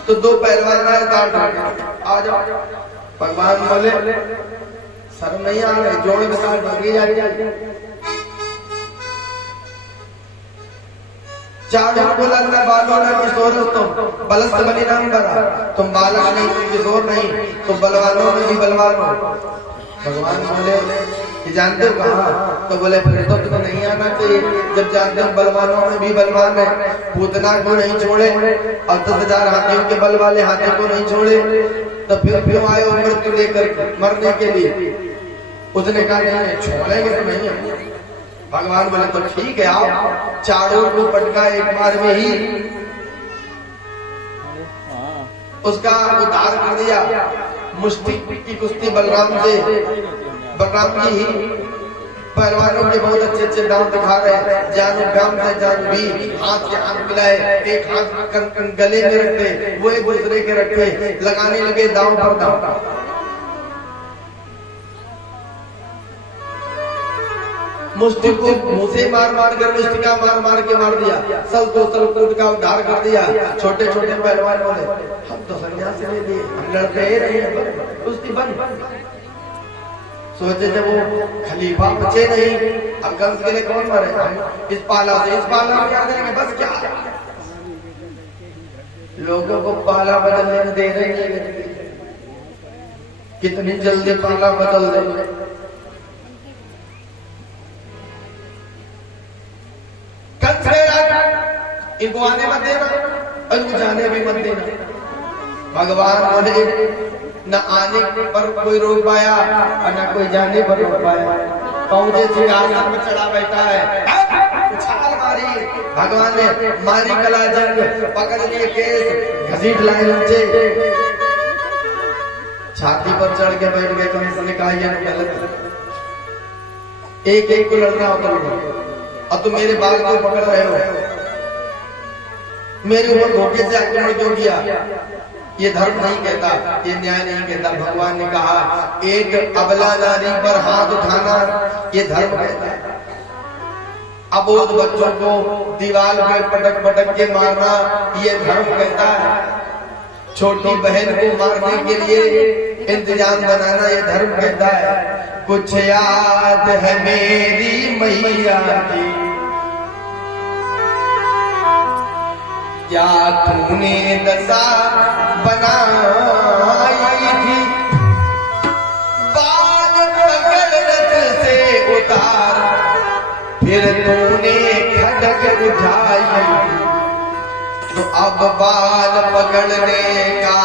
तो दो पहलवान काट आ जाओ, भगवान बोले शर्म नहीं आ रहे, जोड़ के साथ भागी जाती। चारों बोला मैं बालों ना किशोर तुम बलस्त बलि नाम करा, तुम बालक नहीं तुम किशोर नहीं, तुम बलवानों में भी बलवान हो। भगवान बोले कि जानते हो कहा, तो बोले फिर तो तुम्हें नहीं आना चाहिए, जब जानते हो बलवानों में भी बलवान है, पूतना को नहीं छोड़े और 10,000 हाथियों के बल वाले हाथी को नहीं छोड़े, तो फिर क्यों आए मृत्यु लेकर मरने के लिए। उसने कहा नहीं छोड़ेंगे तो नहीं। भगवान बोले तो ठीक है, आप चारों को पटका एक बार में ही उसका उद्धार कर दिया। मुष्टि की कुश्ती बलराम से, बलराम जी ही पहलवानों के बहुत अच्छे अच्छे दांव दिखा रहे हैं, जानो ब्याम से जान भी, हाथ से हाथ मिलाए, एक हाथ गले में रखते, वो एक दूसरे के रखे, लगाने लगे दांव पर दांव। मुष्टि को मुंह से मार मार कर मुष्टिका मार मार के मार दिया, सल को सलकूट का उद्धार कर दिया। छोटे छोटे पहलवान बोले हम तो संन्यास ले लिए, हम लड़ते ही रहे, कुश्ती बंद। सोचे जब वो खलीफा बचे नहीं, अब कंस के लिए कौन मरे, इस पाला से इस पाला में क्या करेंगे, बस क्या लोगों को पाला बदलने में दे रहे हैं, कितनी जल्दी पाला बदल देंगे। इनको आने मत देना और इनको जाने भी मत देना। भगवान बोले न आने पर कोई रोक पाया और न कोई जाने पर रोक पाया। पहुंचे सिंहासन में चढ़ा बैठा है, छाल मारी, भगवान ने मारी कला जंग, पकड़ लिए केस, घसीट लाए नीचे, छाती पर चढ़ के बैठ गए। कंस ने कहा यह गलत, एक एक को लड़ना होता और तुम मेरे बाल को पकड़ रहे हो, मेरे ऊपर धोखे से आक्रमण क्यों किया, ये धर्म नहीं कहता, ये न्याय नहीं कहता। भगवान ने कहा एक अबला नारी पर हाथ उठाना ये धर्म कहता है, अबोध बच्चों को दीवार पर पटक पटक के मारना ये धर्म कहता है, छोटी बहन को मारने के लिए इंतजाम बनाना ये धर्म कहता है। कुछ याद है मेरी मैया की, क्या तूने दशा बनाई थी, बाल पकड़ रथ से उतार, फिर तूने खड़ग उठाई, तो अब बाल पकड़ने का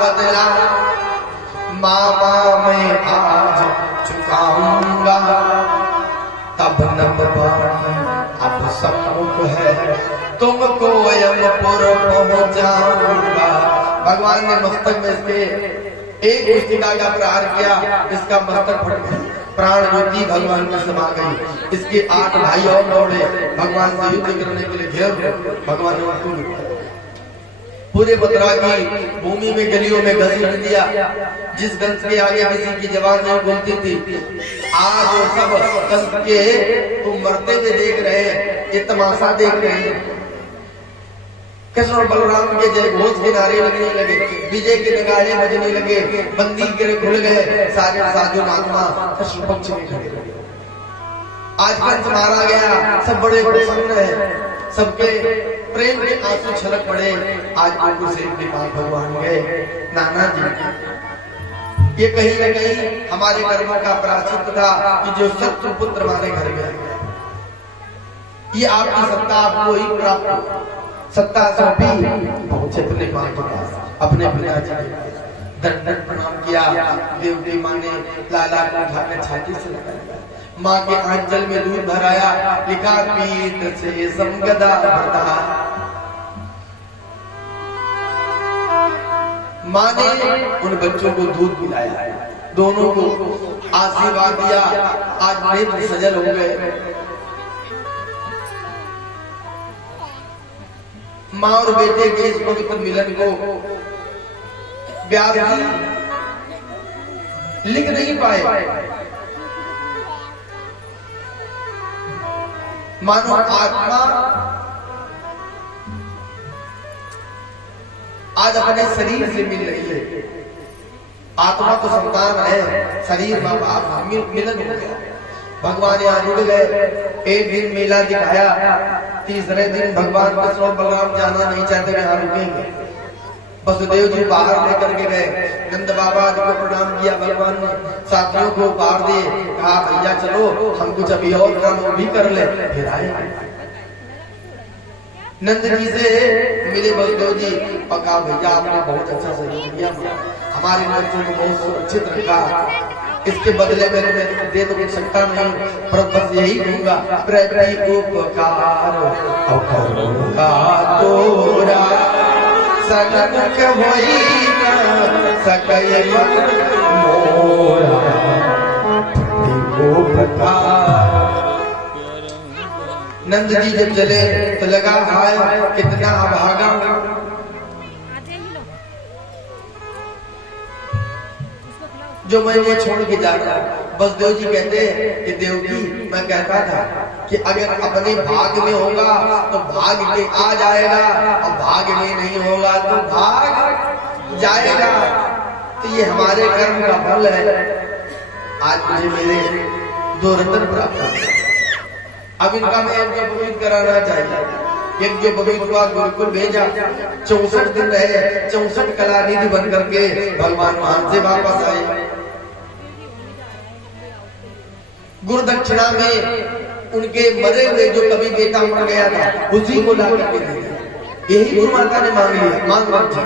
बदला मामा मैं आज चुकाऊंगा। तब नबबानी अब सम्मुख है, तुमको यमपुर पहुंचाऊंगा। भगवान ने मस्तक में इसके एक पुस्तिका का प्रहार किया, इसका मस्तक फट गया, प्राण ज्योति भगवान में समा गई। इसके 8 भाई और दौड़े भगवान से युद्ध करने के लिए, घेर भगवान ने पूरे बतरा की भूमि में गलियों में घसीट दिया। जिस कंस के आगे किसी की जवान नहीं बोलती थी, आज वो सब कंस के तो मरते हुए देख रहे हैं, ये तमाशा देख रहे हैं। कृष्ण और बलराम के जय घोष के नारे लगने लगे, विजय के नगाड़े बजने लगे, बंदी के खुल गए, सारे साधु महात्मा कृष्ण पक्ष में खड़े रहे। आज कंस मारा गया, सब बड़े प्रसन्न है, सबके प्रेम के आंसू छलक पड़े। आज आगू से भगवान गए, नाना जी ये कहीं न कहीं हमारे कर्मों का प्रायश्चित था कि जो शत्रु पुत्र हमारे घर में आए, ये आपकी सत्ता आपको ही प्राप्त हो। सत्ता सौंपी, पहुंचे अपने मां के पास, अपने पिताजी ने दंडन प्रणाम किया। देवती मां ने लाला को उठाकर छाती से लगाया, माँ के आंचल में दूध भराया, लिखा पीत से समगदा बता। माँ ने उन बच्चों को दूध पिलाया, दोनों को आशीर्वाद दिया। आज नेत्र सजल हो गए। माँ और बेटे के इस पवित्र मिलन को व्यास जी लिख नहीं पाए। मानो आत्मा आज अपने शरीर से मिल रही है। आत्मा तो संतान है, शरीर माँ बाप मिलन हो गया। भगवान यहाँ रुक गए। एक दिन मेला दिखाया, तीसरे दिन भगवान कृष्ण और बलराम जाना नहीं चाहते, यहाँ रुकेंगे। वसुदेव जी बाहर लेकर के गए। नंद बाबा जी को प्रणाम किया। भगवान ने साथियों को बाहर दिए, कहा भैया चलो हम कुछ अभी और काम भी कर ले, फिर आएंगे। नंद जी से मिले वसुदेव जी और कहा भैया आपने बहुत अच्छा सहयोग किया, हमारे बच्चों को बहुत सुरक्षित रखा, इसके बदले में दे तो कुछ सकता नहीं, पर बस यही कहूंगा प्रति उपकार का तोरा सनक होई न सकय मोरा उपकार। नंद जी जब चले तो लगा हाय कितना अभागा, जो मैं ये छोड़ के जा रहा हूँ। वसुदेव जी कहते हैं कि देवकी मैं कहता था कि अगर अपने भाग में होगा तो भाग के आ जाएगा, और भाग में नहीं होगा तो भाग जाएगा। तो ये हमारे कर्म का फल है। आज मुझे मेरे 2 रत्न प्राप्त हुए। अब इनका मैं एक पवित्र कराना चाहिए। एक जो पवित्र हुआ गुरुकुल भेजा, 64 दिन रहे, 64 कला निधि बन करके भगवान मान से वापस आए। गुरु दक्षिणा में उनके मरे हुए जो कभी बेटा मर गया था उसी को ला करके दे दिया। यही गुरु माता ने मांग लिया, मांग थी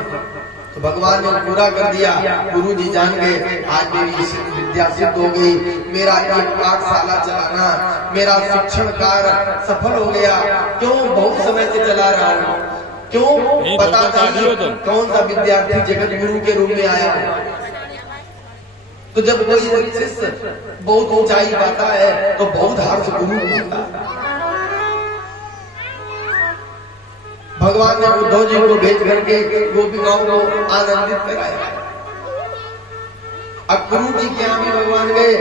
तो भगवान ने पूरा कर दिया। गुरु जी जान गए आज मेरी विद्या सिद्ध हो गई, मेरा एक पाठशाला चलाना, मेरा शिक्षण कार्य सफल हो गया। क्यों? बहुत समय से चला रहा हूँ। क्यों? पता नहीं कौन सा विद्यार्थी जगत गुरु के रूप में आया है। तो जब कोई शिष्य बहुत ऊंचाई पाता है तो बहुत हर्ष गुरु होता है। भगवान ने उद्धव जी को भेज करके गोपिकाओं को आनंदित कराया। अब गुरु जी के यहाँ भी भगवान गए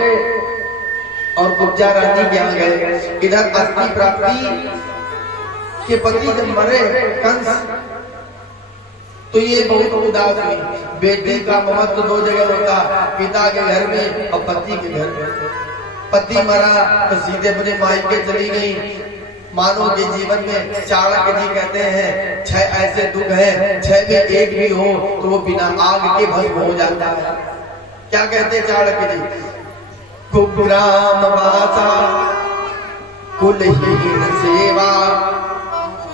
और गुप्जा रानी के यहाँ गए। इधर अस्थि प्राप्ति के पति जब मरे कंस, तो ये बहुत उदास हुई। बेटी का महत्व 2 जगह होता, पिता के घर में और पति के घर में। पति मरा तो सीधे अपने मायके चली गई। मानव के जीवन में चाणक्य जी कहते हैं 6 ऐसे दुख हैं, 6 में एक भी हो तो वो बिना आग के भस्म हो जाता है। क्या कहते हैं चाणक्य जी? कुग्राम वासा कुलहीन सेवा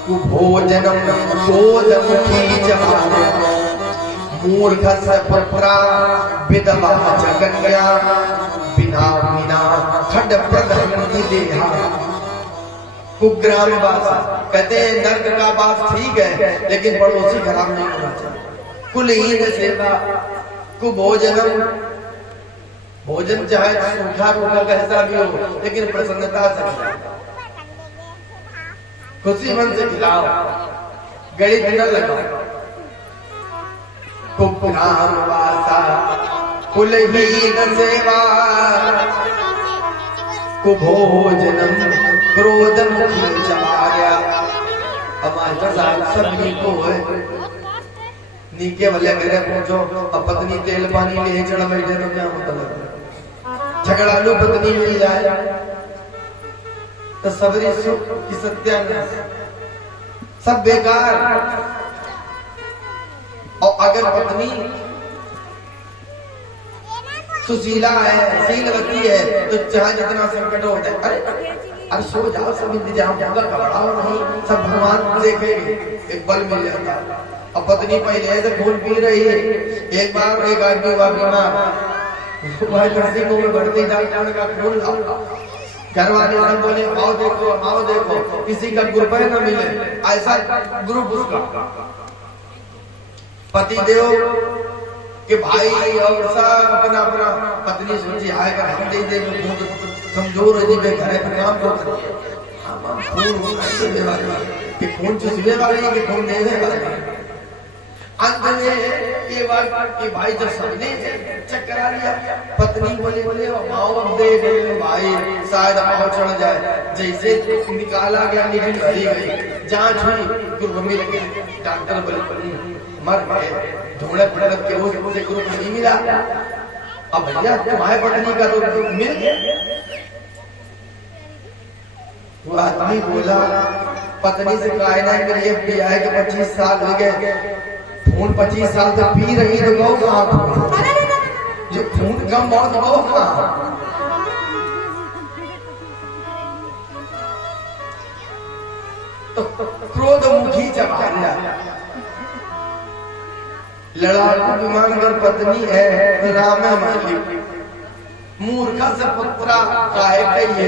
कुभोजनम शोधमुखी जमाने मूर्ख पुत्रा विधवा जगन्या बिना बिना खड प्रदर्शन देहा। कुग्राम वास कहते हैं नर्क का वास ठीक है लेकिन पड़ोसी खराब नहीं होना चाहिए। कुलहीन सेवा कुभोजनम, भोजन चाहे सूखा रूखा कैसा भी हो लेकिन प्रसन्नता से खुशी मन से खिलाओ, गणित न लगाओ। कुग्राम वासा कुलहीन सेवा कुभोजनम क्रोध मुखी चमार्या। हमारे साथ सब नीको है, नीके वाले मेरे पूछो अब पत्नी तेल पानी ले चढ़ बैठे तो क्या मतलब? झगड़ालू पत्नी मिल जाए तो सबरी सुख की सत्यानाश, सब बेकार। और अगर पत्नी सुशीला है, शीलवती है तो चाहे जितना संकट होता है, अरे सो जाओ, सब इंतजाम होगा, घबराओ नहीं, सब भगवान देखेंगे, एक बल मिल जाता है। अब पत्नी पहले से खून पी रही है, एक बार एक आदमी हुआ बीमार, को में बढ़ती डॉक्टर का खून लाओ, घर वाले सब बोले आओ देखो किसी का गुरुपय न मिले, ऐसा ग्रुप उसका। पति देव कि भाई और सब अपना अपना पत्नी सोची आए कर हम दे दे कमजोर है जी घर पे काम तो करिए हम खून चूसने वाले कि खून चूसने वाले कि खून देने वाले। अंत में ये बात कि भाई जब सबने चेक करा लिया पत्नी बोले बोले आओ दे दे भाई शायद पाँव चढ़ जाए। जैसे निकाला गया निकल भरी गई जांच हुई ग्रुप मिल गई डॉक्टर बोले मर गए ढूंढत ढूंढत के उसे ग्रुप नहीं मिला। अब भैया तुम्हारे पत्नी का तो मिल गया। वो आदमी बोला पत्नी से कायना करिए पिया है कि 25 साल हो गए खून 25 साल तक पी रही तो गौ कहाँ जो खून कम बहुत गौ कहाँ। तो क्रोध मुखी चढ़ा लिया लड़ाकू विमान अगर पत्नी है तो राम है मालिक मूर्खा से पुत्रा काहे कहिए।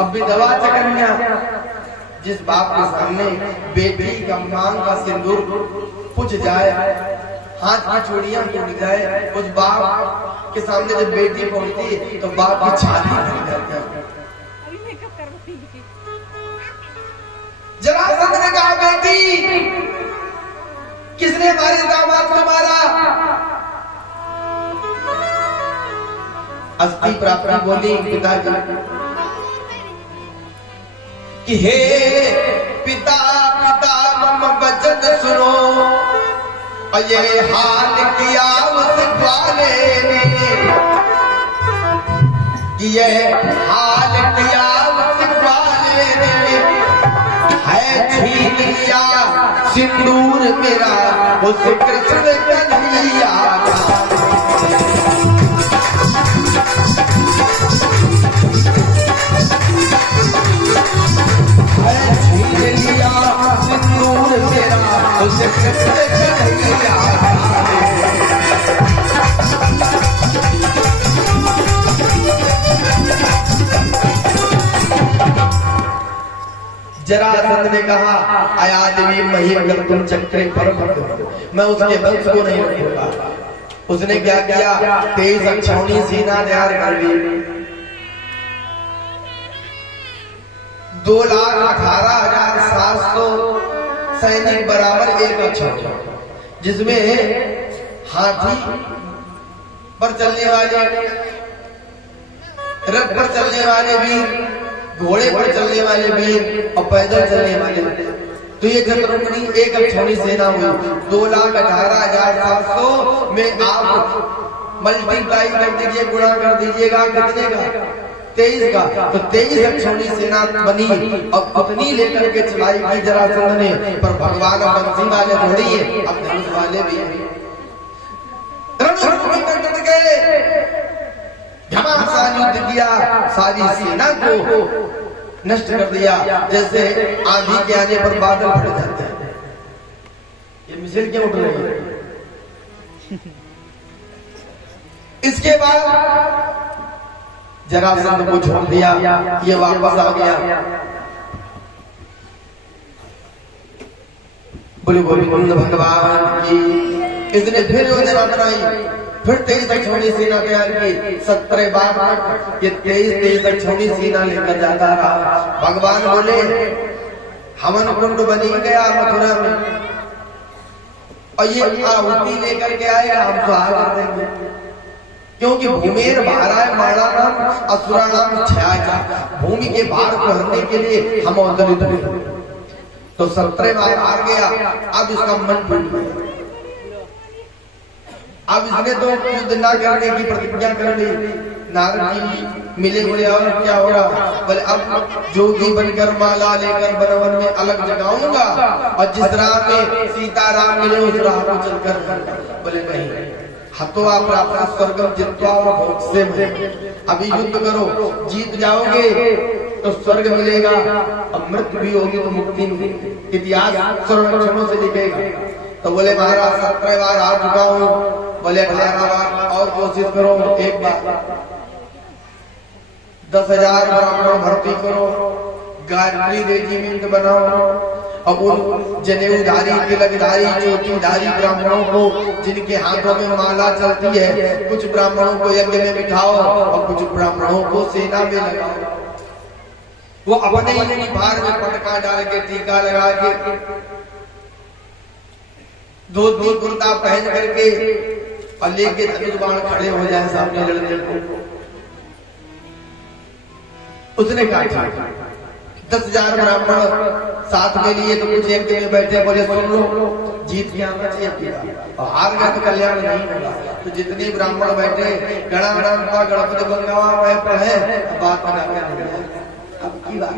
अब विधवा चकन्या जिस बाप के सामने बेटी का मांग का सिंदूर पुछ जाए हाथ की चूड़ियां टूट जाए उस बाप के सामने जब बेटी पहुंचती तो बाप की छाती टूट जाती है। जरासंध ने कहा बेटी किसने हमारे दामाद को मारा। अस्थि प्राप्ति बोली पिताजी कि हे पिता पिता मम वचन सुनो और ये हाल किया उस ग्वाले ने कि ये हाल किया उस ग्वाले ने है छीन लिया सिंदूर मेरा उस कृष्ण कन्हैया जरासंध ने कहा आयादेवी मही अगर तुम चक्रे पर मैं उसके वंश को नहीं रखूंगा। उसने क्या किया 23 अक्षौणी सेना तैयार कर ली 2,18,700 सैनिक बराबर एक अक्षौणी जिसमें हाथी पर चलने वाले रथ पर चलने वाले भी घोड़े पर चलने वाले वीर और पैदल चलने वाले। तो ये चंद्रमणि एक अक्षौणी सेना हुई 2,18,700 में आप मल्टीप्लाई कर दीजिए गुणा कर दीजिएगा कितने का 23 का। तो 23 अक्षौणी सेना बनी और अपनी लेकर के चलाई की जरासंध ने। पर भगवान बंसी वाले थोड़ी है अब धनुष वाले भी रणभूमि में डट गए घमासान युद्ध किया सारी सेना को नष्ट कर दिया जैसे आंधी के आने पर बादल फट जाते हैं। ये मिसाइल क्यों उठ रही है। इसके बाद जरासंध को छोड़ दिया ये वापस आ गया। बोले गोविंद भगवान की इसने फिर योजना बनाई फिर 23 अक्षौणी सेना तैयार की 17 बार ये 23 अक्षौणी सेना लेकर जाता रहा। भगवान बोले हवन कुंड बनी गया मथुरा में और ये आहुति लेकर के आएगा हम तो आ देंगे क्योंकि भूमेर भाराय माणा नाम असुरा नाम छाया भूमि के भार को हरने के लिए हम अवतरित हुए। तो 17 बार हार गया अब इसका मन टूट गया। अब इसने तो युद्ध न करने की प्रतिज्ञा कर ली। नारद जी मिले बोले और क्या हो रहा। बोले अब जोगी बनकर माला लेकर बनवन में अलग जगाऊंगा और जिस राह में सीताराम मिले उस राह को चलकर। बोले नहीं हतवा प्राप्त स्वर्गम जित्वा भोग से अभी युद्ध करो जीत जाओगे तो स्वर्ग मिलेगा और मृत्यु भी होगी तो मुक्ति मिलेगी। इतिहास स्वर्ण से लिखेगा। तो बोले महाराज 17 बार हार चुका हूँ। बोले 18 बार और कोशिश करो एक बार 10,000 ब्राह्मणों भर्ती करो गायत्री रेजिमेंट बनाओ अब उन जनेऊधारी, तिलकधारी, चोटीधारी ब्राह्मणों को जिनके हाथों में माला चलती है, कुछ ब्राह्मणों को यज्ञ में बिठाओ और कुछ ब्राह्मणों को सेना में लगाओ। वो अपने ही भार में पटका डाल के, टीका लगा के, धोती कुर्ता पहन करके और लेके धनुष बाण खड़े हो जाए सामने लड़ने को। उसने कहा 10,000 ब्राह्मण साथ में लिए तो कुछ एक में बैठे, बोले सुन लो, जीत के आना चाहिए और हार गया तो कल्याण नहीं होगा। तो जितने ब्राह्मण बैठे, गणानाम का गणपति बंगावा में पढ़े, बात अब की बात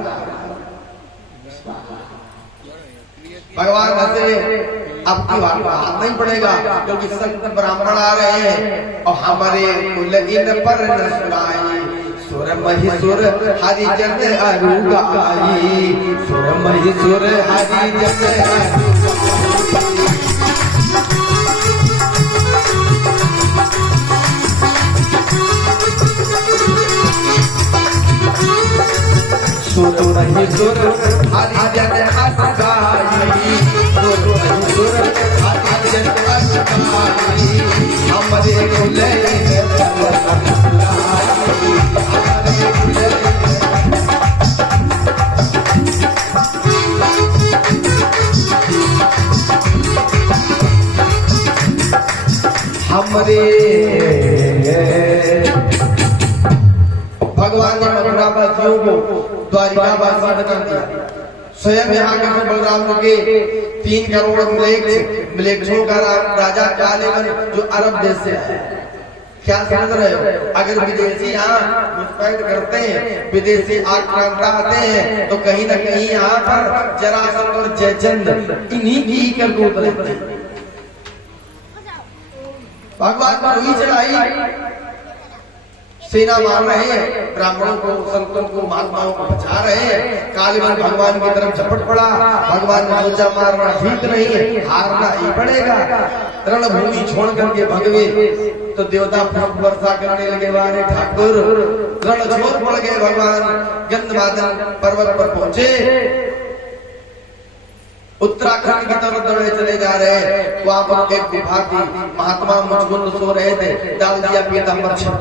भगवान हंसे, अब की बात नहीं पड़ेगा क्योंकि संत ब्राह्मण आ रहे हैं और हमारे कुल इन पर न सुनाई। सुर महिसुर हरिजन अरुगाई, सुर महिसुर हरिजन सुर महिसुर हरिजन अरुगाई, सुर महिसुर हरिजन अरुगाई, हमारे कुल इन पर न सुनाई। हमरे भगवान ने मथुरावासियों को द्वारिकावासी बना दिया। स्वयं यहाँ के बलराम के 3 करोड़ मलेच्छों का राजा कालेवन जो अरब देश से है। क्या समझ रहे हो? अगर विदेशी यहाँ घुसपैठ करते हैं, विदेशी आक्रांता आते हैं, तो कहीं न कहीं यहाँ पर जरासंध और जयचंद इन्हीं की करतूत रहती है। भगवान पर हुई चढ़ाई, सेना मार रहे हैं, ब्राह्मणों को, संतों को, महात्माओं को बचा रहे हैं। कालीवन भगवान की तरफ झपट पड़ा। भगवान ने सोचा मारना ठीक नहीं है, हारना ही पड़ेगा। रणभूमि छोड़ करके भगवे तो देवता पुष्प वर्षा करने लगे। वारे ठाकुर रण छोड़ पड़ गए। भगवान गंधमादन पर्वत पर पहुंचे, उत्तराखंड की तरफ दौड़े चले जा रहे हैं। वहां पर एक गुफा थी, महात्मा मुचकुंद सो रहे थे, डाल दिया पीताम्बर छिप।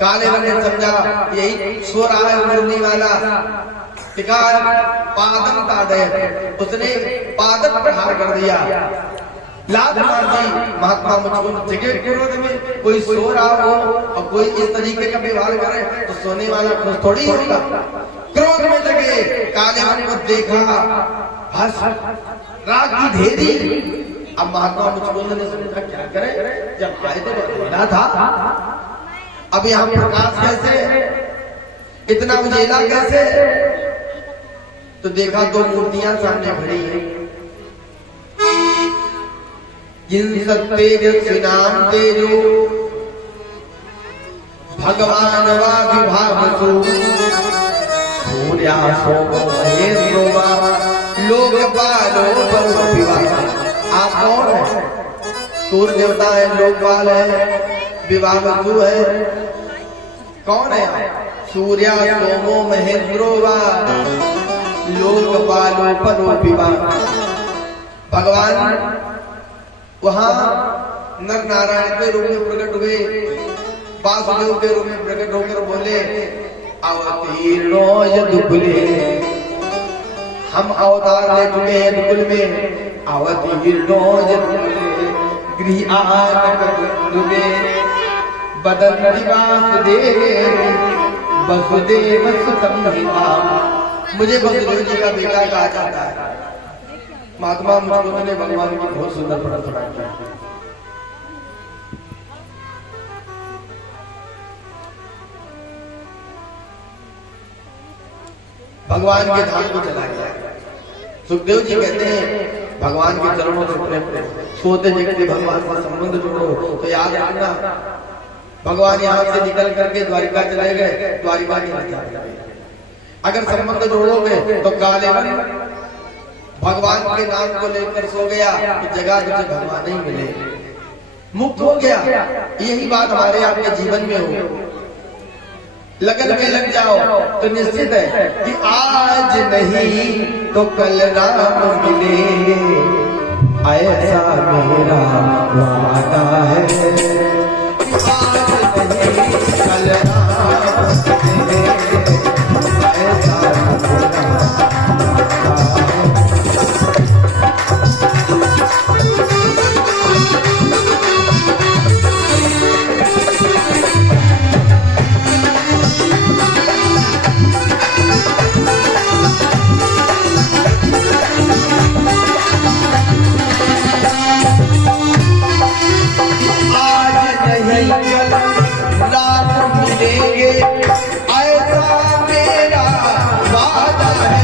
कालेवन ने समझा यही सो रहा है मरने वाला, पादम ताड़े, उसने पादम पर हार कर दिया, लात मार दी। महात्मा मुचकुंद जगह क्रोध में, कोई सो रहा हो और कोई इस तरीके का व्यवहार करे तो सोने वाला खुश थोड़ी होगा। क्रोध में जगे, कालेवन को देखा, हंस राग की धेरी। अब महात्मा मुचकुंद ने सोचा क्या करे, जब आए तो अंधेरा था, अब यहाँ प्रकाश कैसे, इतना उजेला कैसे? तो देखा 2 मूर्तियां सामने खड़ी हैं। जिन सत्तेजस्वी नाम तेजो भगवान वा विभावसु, सूर्या सोमो महेंद्रो वा लोकपालो पर विवाह। आप कौन है? सूर्य देवता है, लोकपाल है, विवाहवसु है। कौन है? सूर्या सोमो महेंद्रो वा लोकपालो परो विवाह। भगवान वहां नर नारायण के रूप में प्रकट हुए, वासुदेव के रूप में प्रकट होकर बोले, अवतीर्णो यदुकुले, हम अवतार ले चुके हैं दुकुल में। अवतीर्णो यदुकुले गृहानकदुर्गे बदन्ति वसुदेव सुतं विभाम। मुझे वसुदेव जी का बेटा कहा जाता है। महात्मा मुचकुंद ने भगवान की बहुत सुंदर प्रार्थना की। भगवान के धाम को चला गया। सुखदेव जी कहते हैं भगवान के चरणों से प्रेम करो, सोते जगते भगवान का संबंध जोड़ो। तो याद रखना, भगवान यहाँ से निकल करके द्वारिका चले गए, द्वारिका की रक्षा करेंगे। अगर संबंध जोड़ोगे तो कालेवन भगवान के नाम को लेकर सो गया तो जगह तुझे भगवान नहीं मिले, मुक्त हो गया। यही बात हमारे आपके जीवन में हो। लगन में लग जाओ तो निश्चित है कि आज नहीं तो कल राम मिलेंगे, ऐसा मेरा वादा है। आज नहीं कल राम मिलेंगे, ऐसा मेरा वादा है।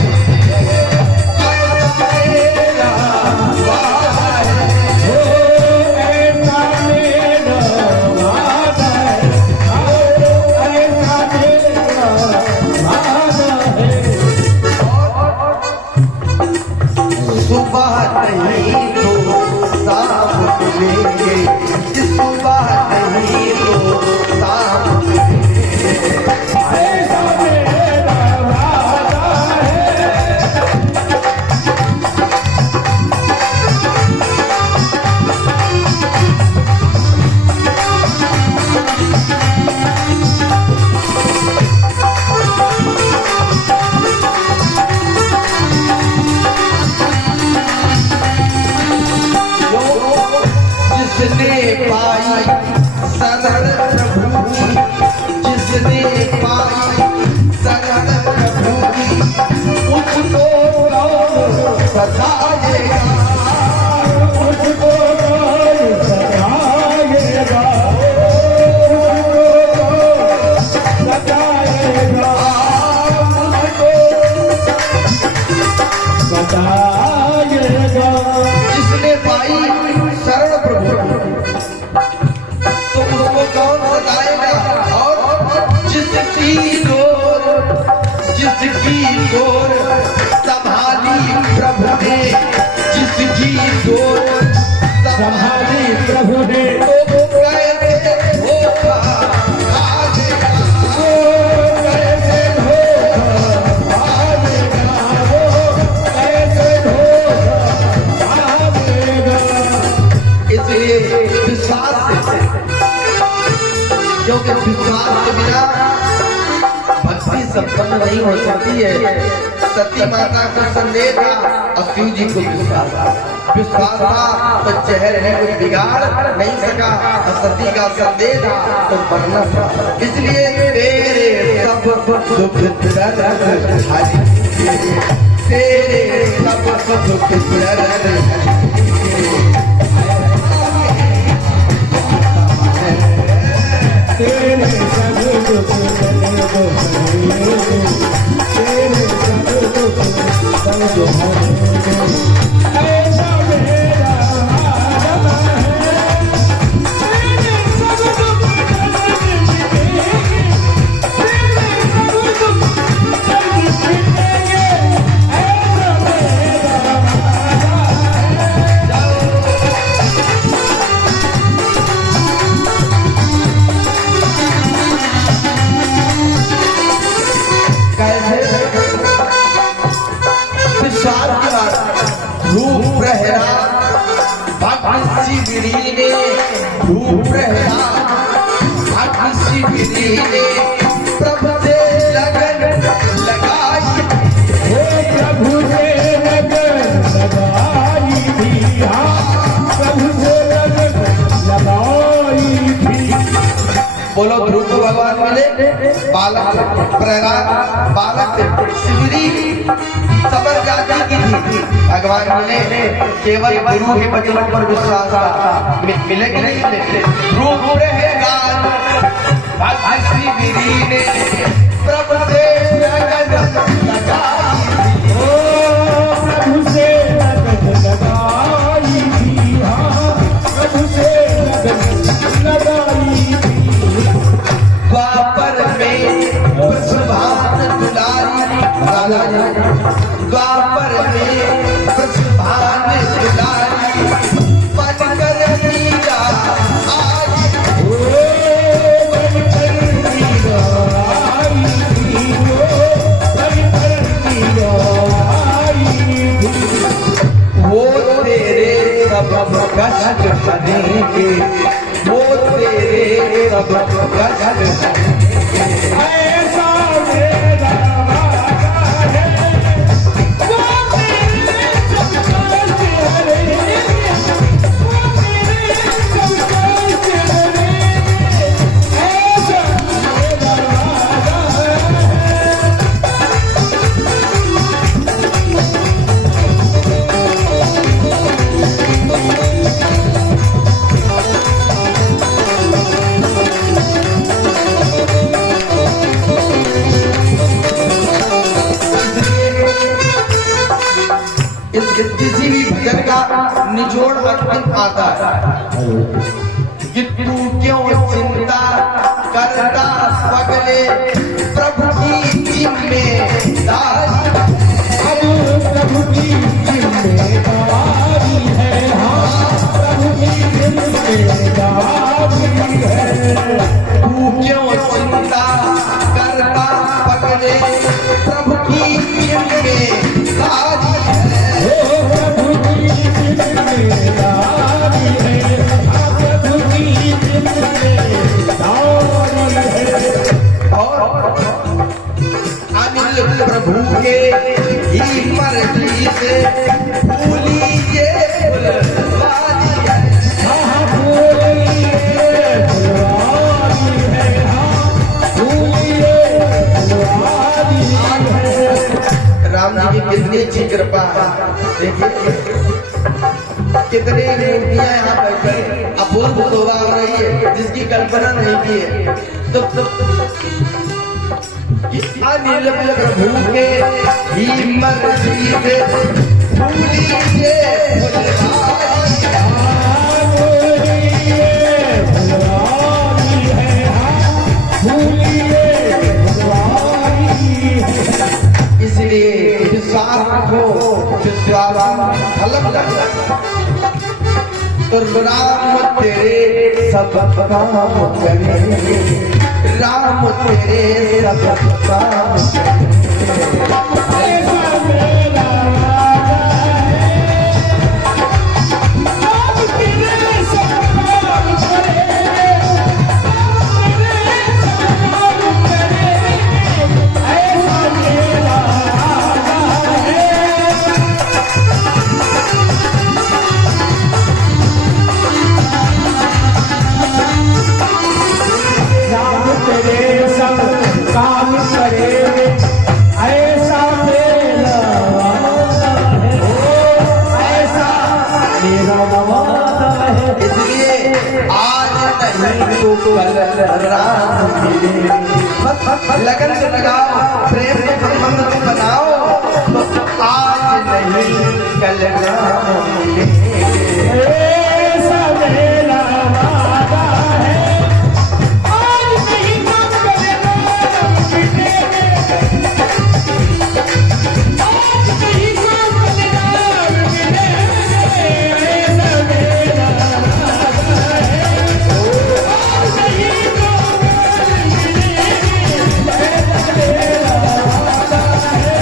जिसने पाई शरण प्रभु तो उसको कौन बताएगा। और जिसकी डोर संभाली प्रभु ने, जिसकी डोर संभाली प्रभु ने, तो वो कैसे धोखा खाएगा, वो कैसे धोखा खाएगा, वो कैसे धोखा खाएगा। इसलिए विश्वास से, क्योंकि विश्वास के बिना भक्ति संपन्न नहीं हो सकती है। सती माता का संदेह था और शिव जी को विश्वास था तो जहर है कुछ बिगाड़ नहीं सका, और सती का संदेह था तो मरना था। इसलिए तेरे सब दुख दर्द हरि, तेरे सब दुख दर्द तेरे सब दुख प्रभु से लगन लगाई, प्रभु से लगन लगाई थी, प्रभु से लगन लगाई थी। बोलो ध्रुव भगवान मिले, बालक प्रहलाद, बालक शिवरी सबर जाति की थी। भगवान मिले, केवल गुरु के वचन पर विश्वास था। मिले कि नहीं मिले? ध्रुव प्रहलाद श्री विधि ने प्रभु से लगन लगाई थी, प्रभु से लगन लगाई थी, प्रभु से लगन लगाई थी। द्वापर में प्रसुभान दुलारी, द्वापर में प्रसुभान दुलारी, बनकर मीरा आई, बनकर मीरा आई थी, बनकर मीरा कष्ट हरेंगे, वो तेरे सब कष्ट हरेंगे। ऐसा मेरा वादा है, वो तेरे सब कष्ट हरेंगे, वो तेरे सब कष्ट हरेंगे। ऐसा मेरा वादा है। किसी भी भजन का निचोड़ अंत आता है कि तू क्यों चिंता करता पगले, प्रभु की जिम्मेदारी। अब प्रभु की जिम्मेदारी है, हाँ प्रभु की जिम्मेदारी है। तू क्यों चिंता करता पगले, प्रभु की जिम्मेदारी है। ओ प्रभु की जिम्मेदारी है, हाँ प्रभु की जिम्मेदारी है। और अनिल प्रभु के ही मर्जी से भूलिए फुलवारी है। हाँ भूलिए फुलवारी है, हाँ भूलिए फुलवारी है। राम जी की कितनी अच्छी कृपा है। देखिए कितनी मूर्तियां यहाँ बैठी, अपूर्व शोभा हो रही है जिसकी कल्पना नहीं की है। तो अनिल प्रभु के ही मर्जी से भूलिए फुलवारी है। इसलिए विश्वास रखो, विश्वास फलम लगता। तो राम तेरे सब काम करेंगे, राम तेरे सब काम करेंगे। काम करेंगे, ऐसा मेरा वादा है, ऐसा मेरा वादा है। इसलिए आज नहीं तो कल राम मिलेंगे। बस लगन से लगाओ, प्रेम के संबंध को बनाओ, तो आज नहीं कल राम मिलेंगे। ऐसा मेरा वादा है, आज नहीं तो कल राम मिलेंगे, आज नहीं तो कल राम मिलेंगे। ऐसा मेरा वादा है, आज नहीं तो कल मिलेंगे। ऐसा मेरा वादा है,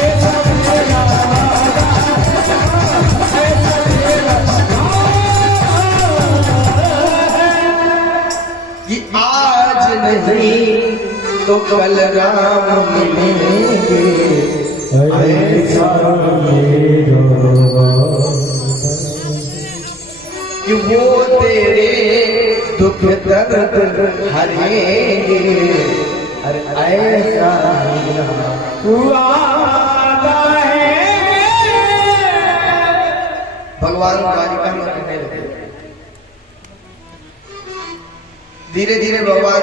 ऐसा मेरा वादा कि आज नहीं तो कल राम मिलेंगे। ऐसा मेरा कि वो तेरे दुख दर्द हरेंगे। अरे ऐसा वादा है। भगवान द्वारिका में रहने लगे। धीरे धीरे भगवान